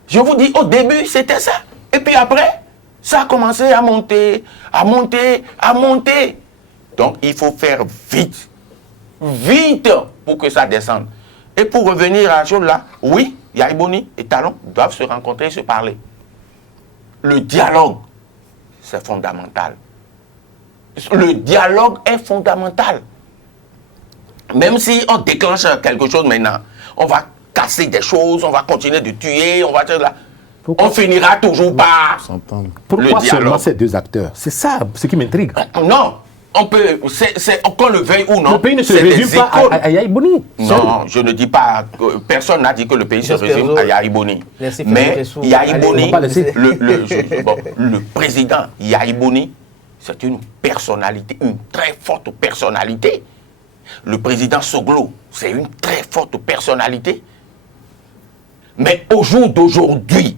Je vous dis, au début, c'était ça. Et puis après, ça a commencé à monter, à monter, à monter. Donc, il faut faire vite. Vite pour que ça descende. Et pour revenir à la chose là, oui, Yaïboni et Talon doivent se rencontrer et se parler. Le dialogue, c'est fondamental. Le dialogue est fondamental. Même si on déclenche quelque chose maintenant, on va casser des choses, on va continuer de tuer, on va faire là. On finira toujours par Pourquoi le dialogue. seulement ces deux acteurs? C'est ça ce qui m'intrigue. Non, on peut, qu'on le veuille ou non. Le pays ne se c'est résume des pas écoles. à Yahya Boni. Non, je ne dis pas, personne n'a dit que le pays se résume à Yahya Boni. Mais Yahya Boni, le président Yahya Boni, c'est une personnalité, une très forte personnalité. Le président Soglo, c'est une très forte personnalité. Mais au jour d'aujourd'hui,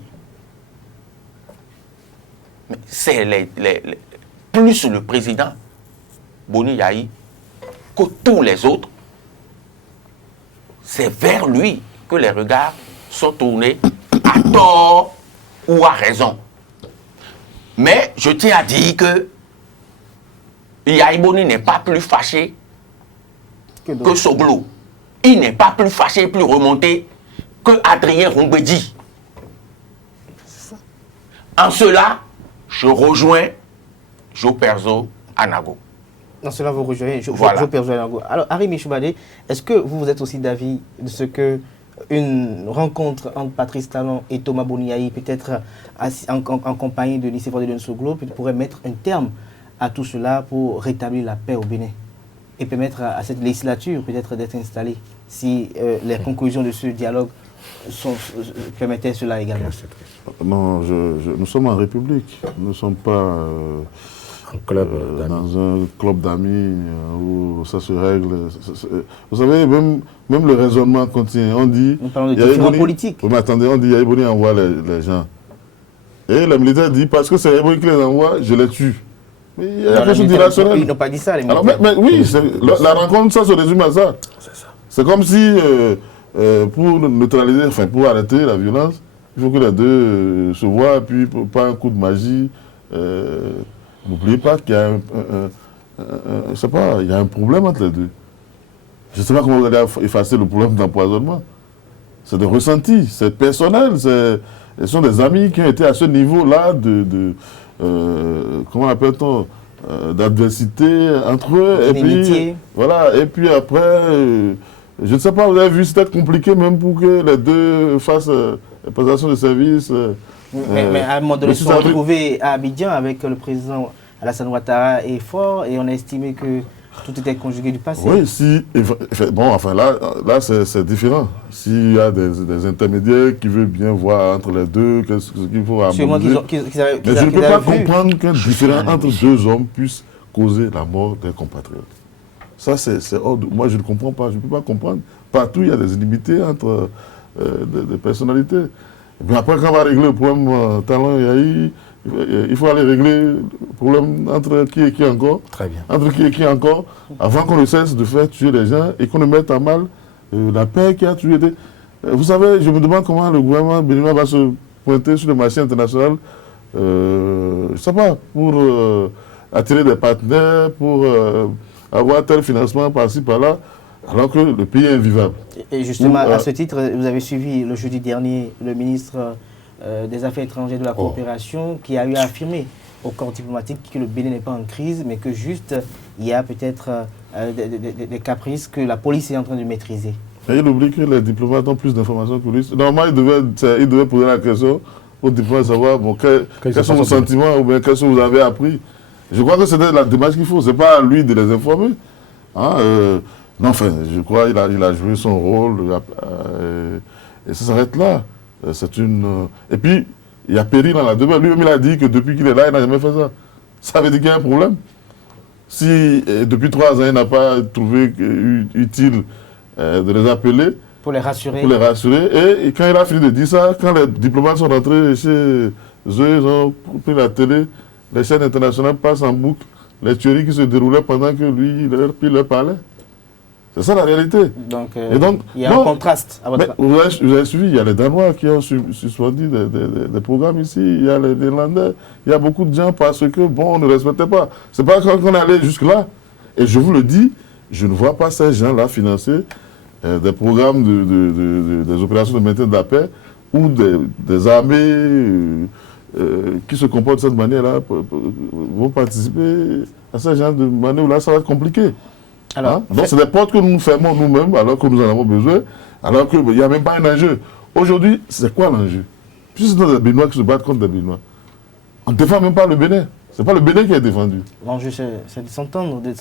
c'est plus le président Boni Yahi que tous les autres, c'est vers lui que les regards sont tournés à tort ou à raison. Mais je tiens à dire que Yahi Boni n'est pas plus fâché que Soglo. Il n'est pas plus fâché, plus remonté que Adrien Roumbedi. En cela, je rejoins Jo Perzo Anago. Dans cela, vous rejoignez Jo Voilà. Perzo Anago. Alors, Arimi Choubadé, est-ce que vous êtes aussi d'avis de ce que une rencontre entre Patrice Talon et Thomas Boni Yahi, peut-être en compagnie de Nicéphore de Soglo, pourrait mettre un terme à tout cela pour rétablir la paix au Bénin et permettre à cette législature peut-être d'être installée si les conclusions de ce dialogue permettaient cela également? Non, nous sommes en République. Nous ne sommes pas Un club dans un club d'amis où ça se règle. Vous savez, même le raisonnement continue. On dit... Nous parlons de différents politiques. Oui, mais attendez, on dit Yahya Boni envoie les gens. Et le militaire dit, parce que c'est Yahya Boni qui les envoie, je les tue. Mais il y a quelque chose d'irrationnel. Ils n'ont pas dit ça, les Alors, militaires. mais oui, la rencontre, ça se résume à ça. C'est comme si, pour neutraliser, enfin, pour arrêter la violence, il faut que les deux se voient, puis pas un coup de magie. N'oubliez pas qu'il y a je sais pas, il y a un problème entre les deux. Je ne sais pas comment vous allez effacer le problème d'empoisonnement. C'est des ressentis, c'est personnel, ce sont des amis qui ont été à ce niveau-là comment appelle-t-on, d'adversité entre eux. Et puis, voilà, et puis après, je ne sais pas, vous avez vu, c'était compliqué même pour que les deux fassent la prestation de service. Mais à un moment donné, ils se sont retrouvés à Abidjan avec le président Alassane Ouattara et Fort, et on a estimé que tout était conjugué du passé. Oui, bon, enfin là c'est différent. S'il y a des intermédiaires qui veulent bien voir entre les deux, qu'est-ce qu'il faut harmoniser. Mais je ne peux pas comprendre qu'un différend entre deux hommes puisse causer la mort des compatriotes. Ça, c'est hors de... Moi, je ne comprends pas, je ne peux pas comprendre. Partout, il y a des inimitiés entre des personnalités. Mais après, quand on va régler le problème Talon et Yahi, il faut aller régler le problème entre qui et qui encore. Très bien. Entre qui et qui encore, avant qu'on ne cesse de faire tuer les gens et qu'on ne mette à mal la paix qui a tué des... Vous savez, je me demande comment le gouvernement béninois va se pointer sur le marché international, je ne sais pas, pour attirer des partenaires, pour avoir tel financement par-ci, par-là, alors que le pays est invivable. Et justement, à ce titre, vous avez suivi le jeudi dernier le ministre des Affaires étrangères de la coopération qui a eu à affirmer au corps diplomatique que le Bénin n'est pas en crise, mais que juste il y a peut-être des caprices que la police est en train de maîtriser. Et il oublie que les diplomates ont plus d'informations que lui. Normalement, il devait poser la question aux diplomates, savoir bon, quels sont vos sentiments ou bien qu'est-ce que vous avez appris. Je crois que c'était la démarche qu'il faut, ce n'est pas à lui de les informer. Hein, non, enfin, je crois qu'il a joué son rôle et ça s'arrête là. C'est une... Et puis, il y a péril dans la demeure. Lui-même, il a dit que depuis qu'il est là, il n'a jamais fait ça. Ça veut dire qu'il y a un problème. Si depuis 3 ans, il n'a pas trouvé utile de les appeler... Pour les rassurer. Pour les rassurer. Et quand il a fini de dire ça, quand les diplomates sont rentrés chez eux, ils ont pris la télé, les chaînes internationales passent en boucle les tueries qui se déroulaient pendant que lui, il leur parlait. C'est ça la réalité. Donc, il y a un contraste. À votre... vous avez suivi, il y a les Danois qui ont suspendu des programmes ici, il y a les Néerlandais, il y a beaucoup de gens parce que, bon, on ne respectait pas. C'est pas quand on est allé jusque-là. Et je vous le dis, je ne vois pas ces gens-là financer des programmes des opérations de maintien de la paix ou des armées qui se comportent de cette manière-là vont participer à ce genre de manière où là, ça va être compliqué. Alors, donc c'est des portes que nous fermons nous-mêmes alors que nous en avons besoin, alors qu'il n'y a même pas un enjeu. Aujourd'hui, c'est quoi l'enjeu? Puis c'est des Béninois qui se battent contre des Béninois. On ne défend même pas le Bénin. Ce n'est pas le Bénin qui est défendu. L'enjeu, c'est de s'entendre, de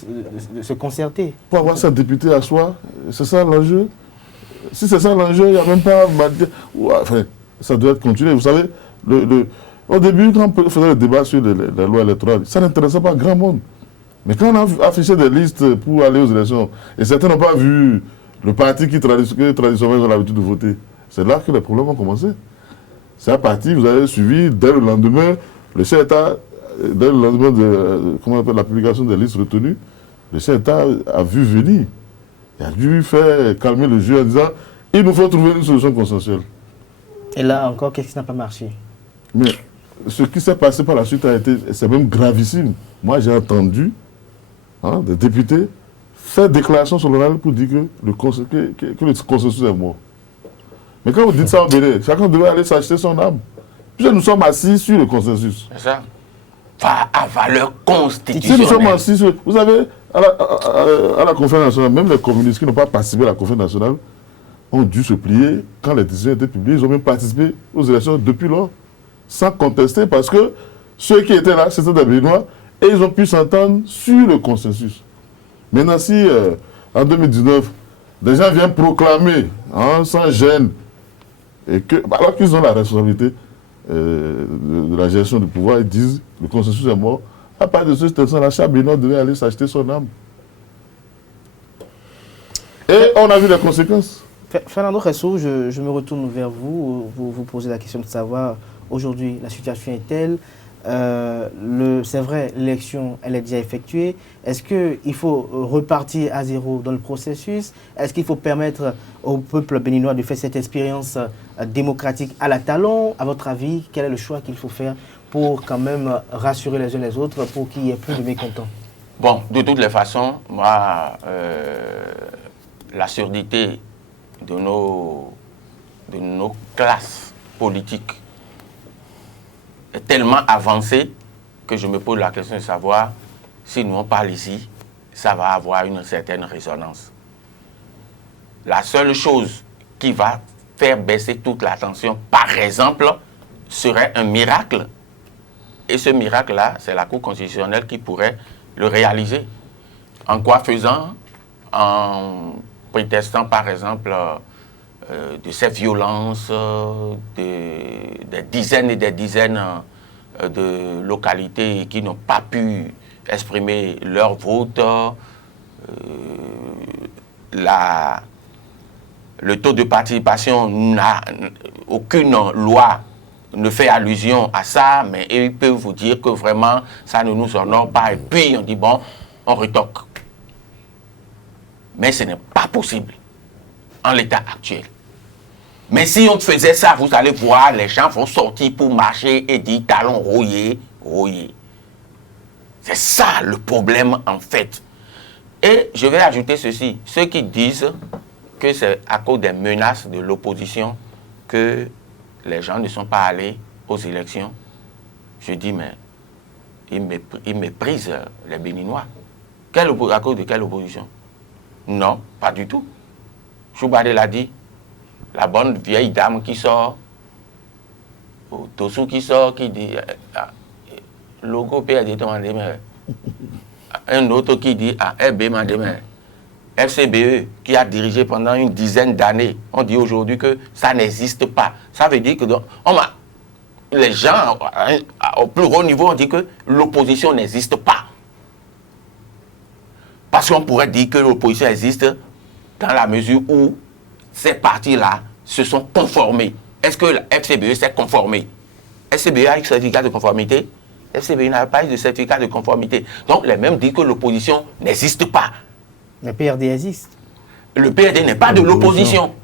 se concerter. Pour avoir sa députée à soi, c'est ça l'enjeu. Si c'est ça l'enjeu, il n'y a même pas... Enfin, ça doit être continué. Vous savez, au début, quand on faisait le débat sur la loi électorale, ça n'intéressait pas grand monde. Mais quand on a affiché des listes pour aller aux élections, et certains n'ont pas vu le parti qui traditionnellement ont l'habitude de voter, c'est là que les problèmes ont commencé. C'est un parti, vous avez suivi, dès le lendemain, le chef d'État, dès le lendemain de la publication des listes retenues, le chef d'État a vu venir. Il a dû faire calmer le jeu en disant il nous faut trouver une solution consensuelle. Et là encore, qu'est-ce qui n'a pas marché? Mais ce qui s'est passé par la suite c'est même gravissime. Moi, j'ai entendu des députés faire déclaration solennelle pour dire que le consensus est mort. Mais quand vous dites ça au Bénin, chacun devait aller s'acheter son âme. Puisque nous sommes assis sur le consensus. C'est ça. À valeur constitutionnelle. Si nous sommes assis sur... Vous savez, à la conférence nationale, même les communistes qui n'ont pas participé à la conférence nationale ont dû se plier quand les décisions étaient publiées. Ils ont même participé aux élections depuis lors, sans contester, parce que ceux qui étaient là, c'était des Béninois, et ils ont pu s'entendre sur le consensus. Maintenant, si en 2019, des gens viennent proclamer, sans gêne, et que, alors qu'ils ont la responsabilité de la gestion du pouvoir, ils disent le consensus est mort, à part de ce instant-là, chaque Béninois devait aller s'acheter son âme. Et on a vu les conséquences. Fernando Ressou, je me retourne vers vous, vous posez la question de savoir, aujourd'hui, la situation est telle. C'est vrai, l'élection, elle est déjà effectuée. Est-ce qu'il faut repartir à zéro dans le processus? Est-ce qu'il faut permettre au peuple béninois de faire cette expérience démocratique à la talon? À votre avis, quel est le choix qu'il faut faire pour quand même rassurer les uns les autres, pour qu'il n'y ait plus de mécontents? Bon, de toutes les façons, moi, la surdité de nos classes politiques est tellement avancée que je me pose la question de savoir si nous on parle ici, ça va avoir une certaine résonance. La seule chose qui va faire baisser toute la tension, par exemple, serait un miracle. Et ce miracle-là, c'est la Cour constitutionnelle qui pourrait le réaliser. En quoi faisant? En prétestant, par exemple, de ces violences, des dizaines et des dizaines de localités qui n'ont pas pu exprimer leur vote. Le taux de participation, aucune loi ne fait allusion à ça, mais ils peuvent vous dire que vraiment, ça ne nous honore pas. Et puis, on dit, bon, on retoque. Mais ce n'est pas possible en l'état actuel. Mais si on faisait ça, vous allez voir, les gens vont sortir pour marcher et dire talons rouillés, rouillés. C'est ça le problème en fait. Et je vais ajouter ceci. Ceux qui disent que c'est à cause des menaces de l'opposition que les gens ne sont pas allés aux élections, je dis, mais ils méprisent les Béninois. À cause de quelle opposition? Non, pas du tout. Choubade l'a dit. La bonne vieille dame qui sort, ou Tossou qui sort, qui dit, logo PRD demandé, mais un autre qui dit, RB m'a demandé, mais FCBE qui a dirigé pendant une dizaine d'années, on dit aujourd'hui que ça n'existe pas. Ça veut dire que les gens, au plus haut niveau, on dit que l'opposition n'existe pas. Parce qu'on pourrait dire que l'opposition existe dans la mesure où ces partis-là se sont conformés. Est-ce que la FCBE s'est conformée? FCBE a un certificat de conformité? FCBE n'a pas eu de certificat de conformité. Donc, les mêmes disent que l'opposition n'existe pas. Le PRD existe. Le PRD n'est pas de l'opposition.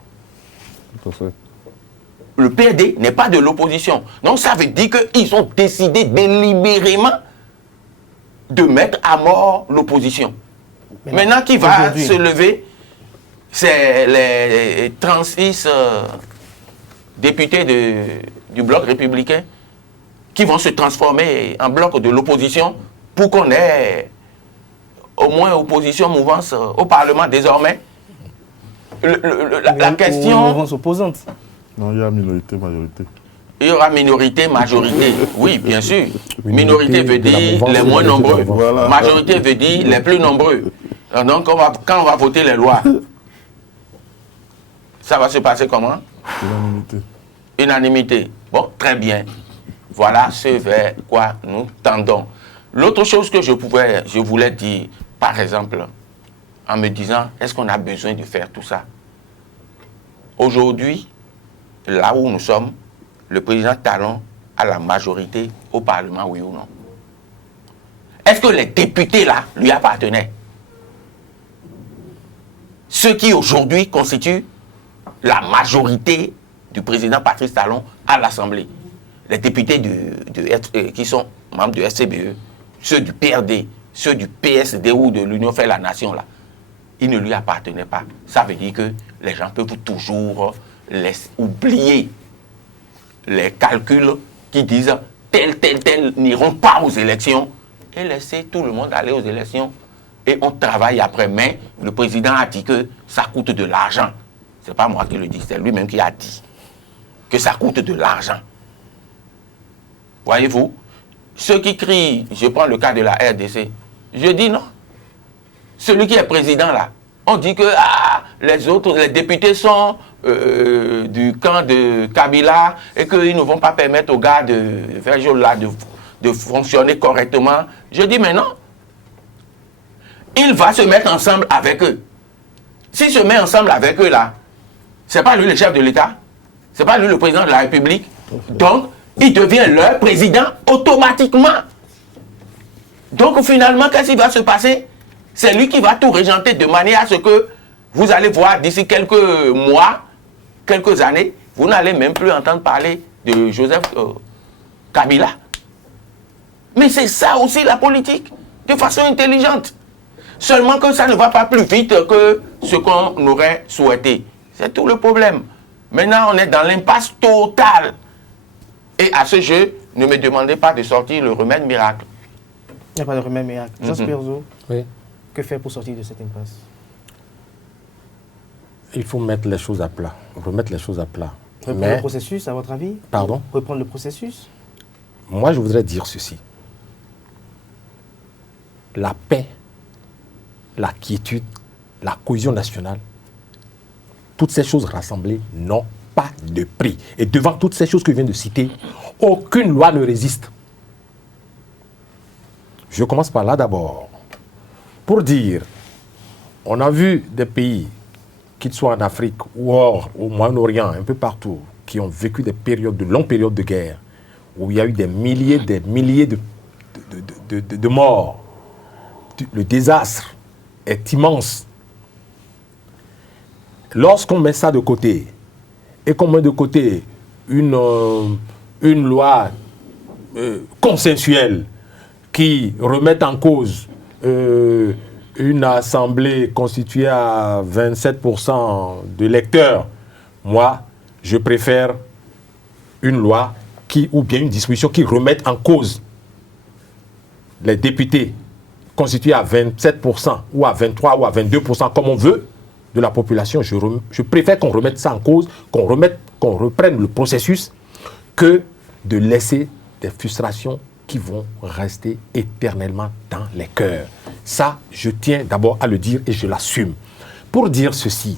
Le PRD n'est pas de l'opposition. Donc, ça veut dire qu'ils ont décidé délibérément de mettre à mort l'opposition. Maintenant, qui va se lever? C'est les 36 députés du bloc républicain qui vont se transformer en bloc de l'opposition pour qu'on ait au moins opposition, mouvance au Parlement désormais. La question... Mouvance opposante. Non, il y a minorité, majorité. Il y aura minorité, majorité. Oui, bien sûr. Minorité veut dire les moins nombreux. Voilà. Majorité veut dire les plus nombreux. Donc, quand on va voter les lois, ça va se passer comment? Unanimité. Unanimité. Bon, très bien. Voilà ce vers quoi nous tendons. L'autre chose que je voulais dire, par exemple, en me disant, est-ce qu'on a besoin de faire tout ça? Aujourd'hui, là où nous sommes, le président Talon a la majorité au Parlement, oui ou non? Est-ce que les députés là lui appartenaient? Ceux qui aujourd'hui constituent la majorité du président Patrice Talon à l'Assemblée. Les députés qui sont membres du SCBE, ceux du PRD, ceux du PSD ou de l'Union fait la nation là, ils ne lui appartenaient pas. Ça veut dire que les gens peuvent toujours oublier les calculs qui disent tel n'iront pas aux élections et laisser tout le monde aller aux élections et on travaille après. Mais le président a dit que ça coûte de l'argent. Ce n'est pas moi qui le dis, c'est lui-même qui a dit que ça coûte de l'argent. Voyez-vous, ceux qui crient, je prends le cas de la RDC, je dis non. Celui qui est président là, on dit que les députés sont du camp de Kabila et qu'ils ne vont pas permettre aux gars de Verjola de fonctionner correctement. Je dis mais non. Il va se mettre ensemble avec eux. S'il se met ensemble avec eux là, c'est pas lui le chef de l'État, c'est pas lui le président de la République. Donc, il devient leur président automatiquement. Donc finalement, qu'est-ce qui va se passer? C'est lui qui va tout régenter de manière à ce que vous allez voir d'ici quelques mois, quelques années, vous n'allez même plus entendre parler de Joseph Kabila. Mais c'est ça aussi la politique, de façon intelligente. Seulement que ça ne va pas plus vite que ce qu'on aurait souhaité. C'est tout le problème. Maintenant, on est dans l'impasse totale. Et à ce jeu, ne me demandez pas de sortir le remède miracle. Il n'y a pas de remède miracle. Jos Perzo, Oui. que faire pour sortir de cette impasse? Il faut mettre les choses à plat, remettre les choses à plat. Reprendre le processus, à votre avis? Pardon? Reprendre le processus? Moi, je voudrais dire ceci. La paix, la quiétude, la cohésion nationale, toutes ces choses rassemblées n'ont pas de prix. Et devant toutes ces choses que je viens de citer, aucune loi ne résiste. Je commence par là d'abord. Pour dire, on a vu des pays, qu'ils soient en Afrique ou hors, au Moyen-Orient, un peu partout, qui ont vécu de longues périodes de guerre, où il y a eu des milliers de morts. Le désastre est immense. Lorsqu'on met ça de côté, et qu'on met de côté une loi consensuelle qui remet en cause une assemblée constituée à 27% de électeurs, moi, je préfère une loi ou bien une disposition qui remette en cause les députés constitués à 27% ou à 23% ou à 22%, comme on veut, de la population. Je préfère qu'on remette ça en cause, qu'on reprenne le processus, que de laisser des frustrations qui vont rester éternellement dans les cœurs. Ça, je tiens d'abord à le dire et je l'assume. Pour dire ceci,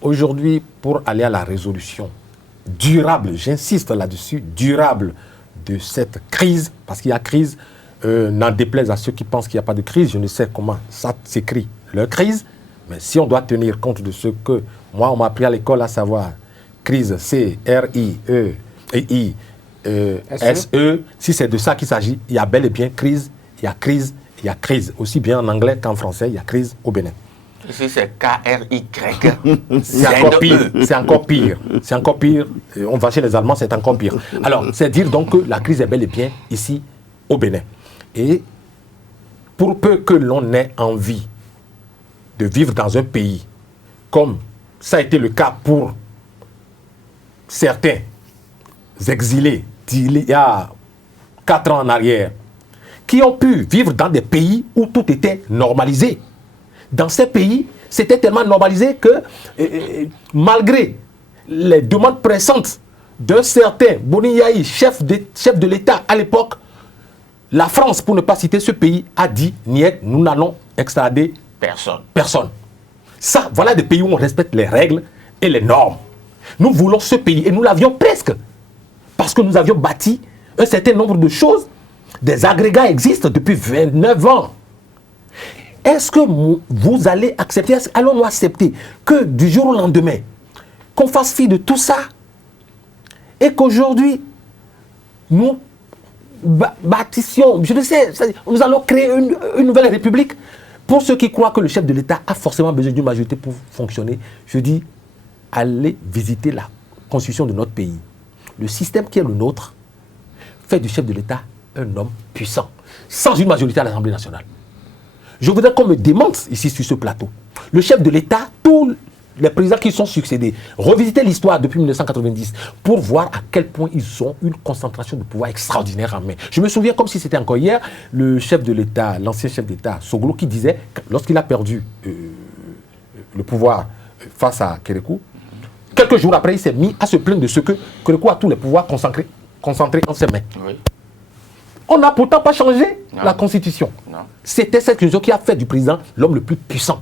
aujourd'hui, pour aller à la résolution durable, j'insiste là-dessus, durable de cette crise, parce qu'il y a crise, n'en déplaise à ceux qui pensent qu'il n'y a pas de crise, je ne sais comment ça s'écrit, leur crise, mais si on doit tenir compte de ce que moi on m'a appris à l'école, à savoir crise, C-R-I-E-I-S-E, si c'est de ça qu'il s'agit, il y a bel et bien crise, il y a crise, il y a crise, aussi bien en anglais qu'en français, il y a crise au Bénin. Ici, c'est K-R-Y. C'est encore pire, c'est encore pire, c'est encore pire. On va chez les Allemands, c'est encore pire. Alors, c'est dire donc que la crise est bel et bien ici au Bénin. Et pour peu que l'on ait envie de vivre dans un pays, comme ça a été le cas pour certains exilés d'il y a 4 ans en arrière, qui ont pu vivre dans des pays où tout était normalisé. Dans ces pays, c'était tellement normalisé que malgré les demandes pressantes d'un certain Boni Yahi, chef de l'État à l'époque, la France, pour ne pas citer ce pays, a dit « Niet, nous n'allons extrader personne. » Ça, voilà des pays où on respecte les règles et les normes. Nous voulons ce pays, et nous l'avions presque, parce que nous avions bâti un certain nombre de choses. Des agrégats existent depuis 29 ans. Est-ce que vous allez accepter, allons-nous accepter que du jour au lendemain, qu'on fasse fi de tout ça, et qu'aujourd'hui, nous bâtissions, je ne sais, nous allons créer une nouvelle république. Pour ceux qui croient que le chef de l'État a forcément besoin d'une majorité pour fonctionner, je dis, allez visiter la constitution de notre pays. Le système qui est le nôtre fait du chef de l'État un homme puissant, sans une majorité à l'Assemblée nationale. Je voudrais qu'on me démente ici sur ce plateau. Le chef de l'État, tous les présidents qui sont succédés, revisiter l'histoire depuis 1990 pour voir à quel point ils ont une concentration de pouvoir extraordinaire en main. Je me souviens comme si c'était encore hier, le chef de l'État, l'ancien chef d'État, Soglo, qui disait, lorsqu'il a perdu le pouvoir face à Kérékou, quelques jours après, il s'est mis à se plaindre de ce que Kérékou a tous les pouvoirs concentrés en ses mains. Oui. On n'a pourtant pas changé la Constitution. C'était cette constitution qui a fait du président l'homme le plus puissant.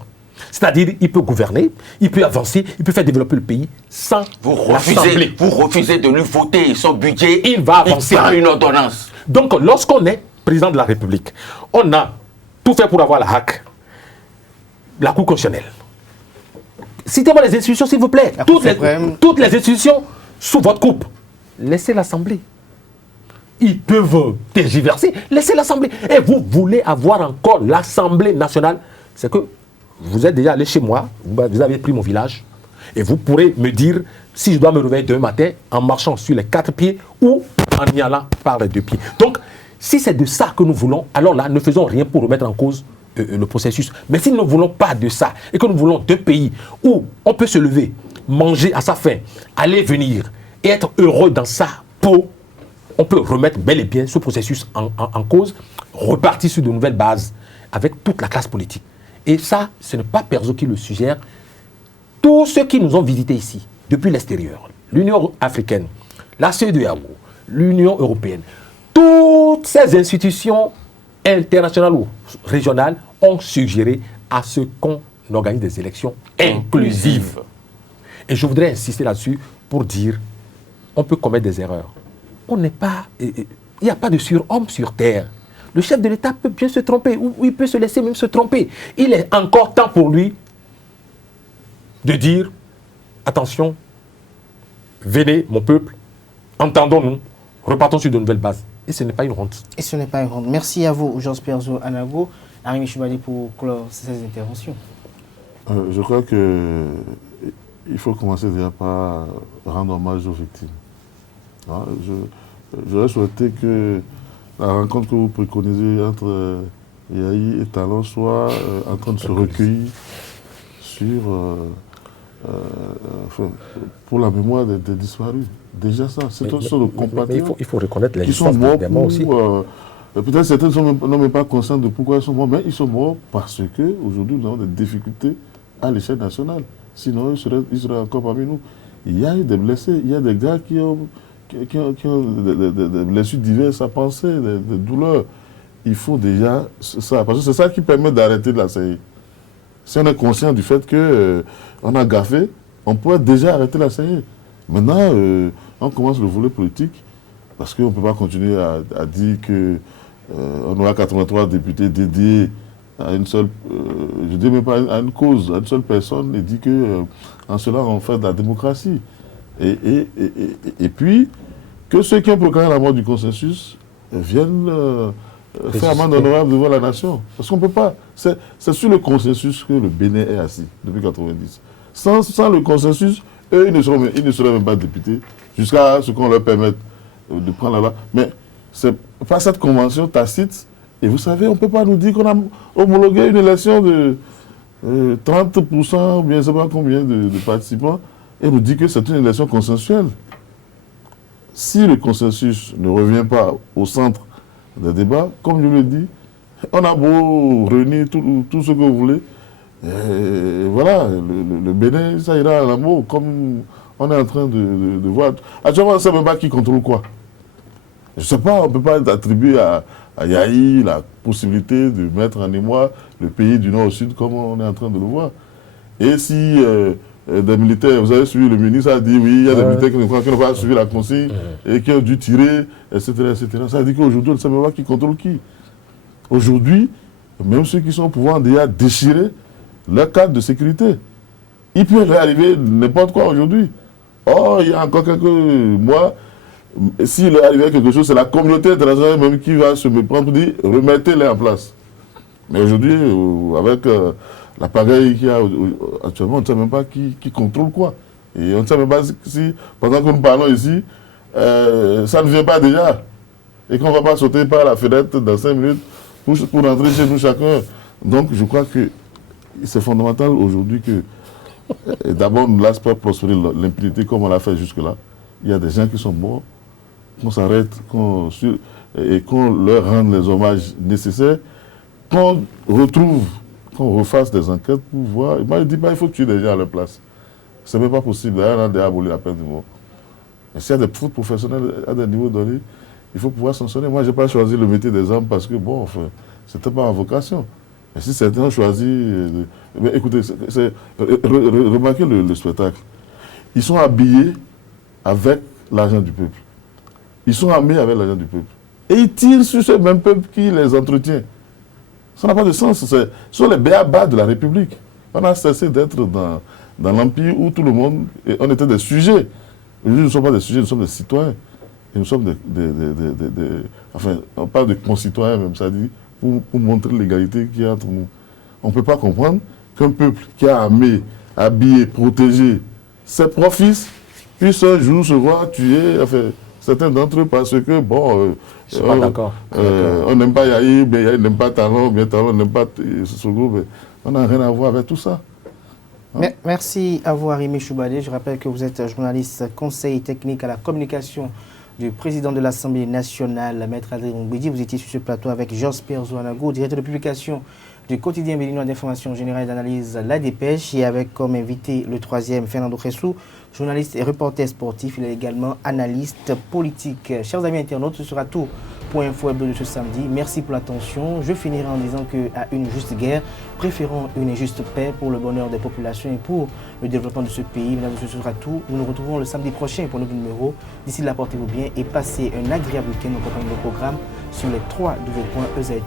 C'est-à-dire, il peut gouverner, il peut avancer, il peut faire développer le pays sans vous refusez de lui voter son budget, il va avancer. Il prend une ordonnance. Donc, lorsqu'on est président de la République, on a tout fait pour avoir la HAC, la Cour constitutionnelle. Citez-moi les institutions, s'il vous plaît. Toutes les institutions sous votre coupe. Laissez l'Assemblée. Ils peuvent tergiverser. Laissez l'Assemblée. Et vous voulez avoir encore l'Assemblée nationale. C'est que vous êtes déjà allé chez moi, vous avez pris mon village, et vous pourrez me dire si je dois me réveiller demain matin en marchant sur les 4 pieds ou en y allant par les 2 pieds. Donc, si c'est de ça que nous voulons, alors là, ne faisons rien pour remettre en cause le processus. Mais si nous ne voulons pas de ça, et que nous voulons 2 pays où on peut se lever, manger à sa faim, aller venir, et être heureux dans sa peau, on peut remettre bel et bien ce processus en cause, repartir sur de nouvelles bases, avec toute la classe politique. Et ça, ce n'est pas Perzo qui le suggère. Tous ceux qui nous ont visités ici, depuis l'extérieur, l'Union africaine, la CEDEAO, l'Union européenne, toutes ces institutions internationales ou régionales ont suggéré à ce qu'on organise des élections inclusives. Et je voudrais insister là-dessus pour dire, on peut commettre des erreurs. On n'est pas... Il n'y a pas de surhomme sur terre. Le chef de l'État peut bien se tromper, ou il peut se laisser même se tromper. Il est encore temps pour lui de dire, attention, venez mon peuple, entendons-nous, repartons sur de nouvelles bases. Et ce n'est pas une honte. Et ce n'est pas une honte. Merci à vous, Georges Perzo Anago, Arimi Choubali, pour clore ces interventions. Je crois qu'il faut commencer déjà par rendre hommage aux victimes. J'aurais souhaité que la rencontre que vous préconisez entre Yahi et Talon soit en train de se recueillir sur, pour la mémoire des disparus. Déjà ça, c'est une sorte de compatriotes. Il faut reconnaître l'existence des morts aussi. Peut-être certains ne sont même pas conscients de pourquoi ils sont morts, mais ils sont morts parce qu'aujourd'hui nous avons des difficultés à l'échelle nationale. Sinon, ils seraient encore parmi nous. Il y a eu des blessés, il y a des gars qui ont des blessures diverses à penser, des douleurs. Il faut déjà ça, parce que c'est ça qui permet d'arrêter de la CI. Si on est conscient du fait qu'on a gaffé, on pourrait déjà arrêter la CI. Maintenant, on commence le volet politique, parce qu'on ne peut pas continuer à dire qu'on aura 83 députés dédiés à une seule, je ne dis même pas à une cause, à une seule personne, et dit qu'en cela on fait de la démocratie. Et puis, que ceux qui ont proclamé la mort du consensus viennent faire amende honorable devant la nation. Parce qu'on ne peut pas. C'est sur le consensus que le Bénin est assis depuis 1990. Sans le consensus, eux, ils ne seraient même pas députés, jusqu'à ce qu'on leur permette de prendre là-bas. Mais c'est pas cette convention tacite. Et vous savez, on ne peut pas nous dire qu'on a homologué une élection de 30%, ou bien je ne sais pas combien de participants, et nous dit que c'est une élection consensuelle. Si le consensus ne revient pas au centre des débats, comme je le dis, on a beau réunir tout ce que vous voulez, et voilà, le Bénin, ça ira à l'amour, comme On est en train de voir. Actuellement, on ne sait même pas qui contrôle quoi. Je ne sais pas, on ne peut pas attribuer à Yahi la possibilité de mettre en émoi le pays du nord au sud comme on est en train de le voir. Et si des militaires, vous avez suivi le ministre, a dit oui, il y a des militaires qui n'ont pas suivi la consigne et qui ont dû tirer, etc. Ça veut dire qu'aujourd'hui, on ne sait même pas qui contrôle qui. Aujourd'hui, même ceux qui sont au pouvoir ont déjà déchiré leur cadre de sécurité. Il peut leur arriver n'importe quoi aujourd'hui. Oh, il y a encore quelques mois, s'il leur arrivait quelque chose, c'est la communauté internationale même qui va se méprendre pour dire remettez-les en place. Mais aujourd'hui, avec la pagaille qu'il y a actuellement, on ne sait même pas qui contrôle quoi. Et on ne sait même pas si, pendant que nous parlons ici, ça ne vient pas déjà. Et qu'on ne va pas sauter par la fenêtre dans 5 minutes pour rentrer chez nous chacun. Donc je crois que c'est fondamental aujourd'hui que d'abord nous laisse pas prospérer l'impunité comme on l'a fait jusque-là. Il y a des gens qui sont morts, qu'on s'arrête et qu'on leur rende les hommages nécessaires, qu'on retrouve, qu'on refasse des enquêtes pour voir. Moi, je dis pas il faut tuer des gens à leur place. Ce n'est même pas possible. D'ailleurs, on a déjà aboli la peine de mort. Mais s'il y a des fautes professionnelles à des niveaux donnés, il faut pouvoir sanctionner. Moi, je n'ai pas choisi le métier des armes parce que, bon, enfin, ce n'était pas ma vocation. Mais si certains ont choisi... mais écoutez, remarquez le spectacle. Ils sont habillés avec l'argent du peuple. Ils sont armés avec l'argent du peuple. Et ils tirent sur ce même peuple qui les entretient. Ça n'a pas de sens. Ce sont les béabas de la République. On a cessé d'être dans l'Empire où tout le monde... on était des sujets. Aujourd'hui, nous ne sommes pas des sujets, nous sommes des citoyens. Et nous sommes enfin, on parle de concitoyens même, ça dit, pour montrer l'égalité qu'il y a entre nous. On ne peut pas comprendre qu'un peuple qui a armé, habillé, protégé ses profits puisse un jour se voir tuer, enfin, certains d'entre eux parce que, bon, je suis pas d'accord. On n'aime pas Yahi, mais Yahi n'aime pas Talon, bien Talon n'aime pas ce groupe. On n'a rien à voir avec tout ça. Merci à vous, Arimé Choubadé. Je rappelle que vous êtes journaliste conseil technique à la communication du président de l'Assemblée nationale, Maître Adrien Mbidi. Vous étiez sur ce plateau avec Georges Pierre-Zouanago, directeur de publication du quotidien béninois d'information générale et d'analyse La Dépêche, et avec comme invité le troisième, Fernando Cressou, journaliste et reporter sportif. Il est également analyste politique. Chers amis internautes, ce sera tout pour Info Hebdo de ce samedi. Merci pour l'attention. Je finirai en disant qu'à une juste guerre, préférons une injuste paix pour le bonheur des populations et pour le développement de ce pays. Mesdames et messieurs, ce sera tout. Nous nous retrouvons le samedi prochain pour notre numéro. D'ici là, portez-vous bien et passez un agréable week-end en compagnie de programme sur les www.ezaetv.fr.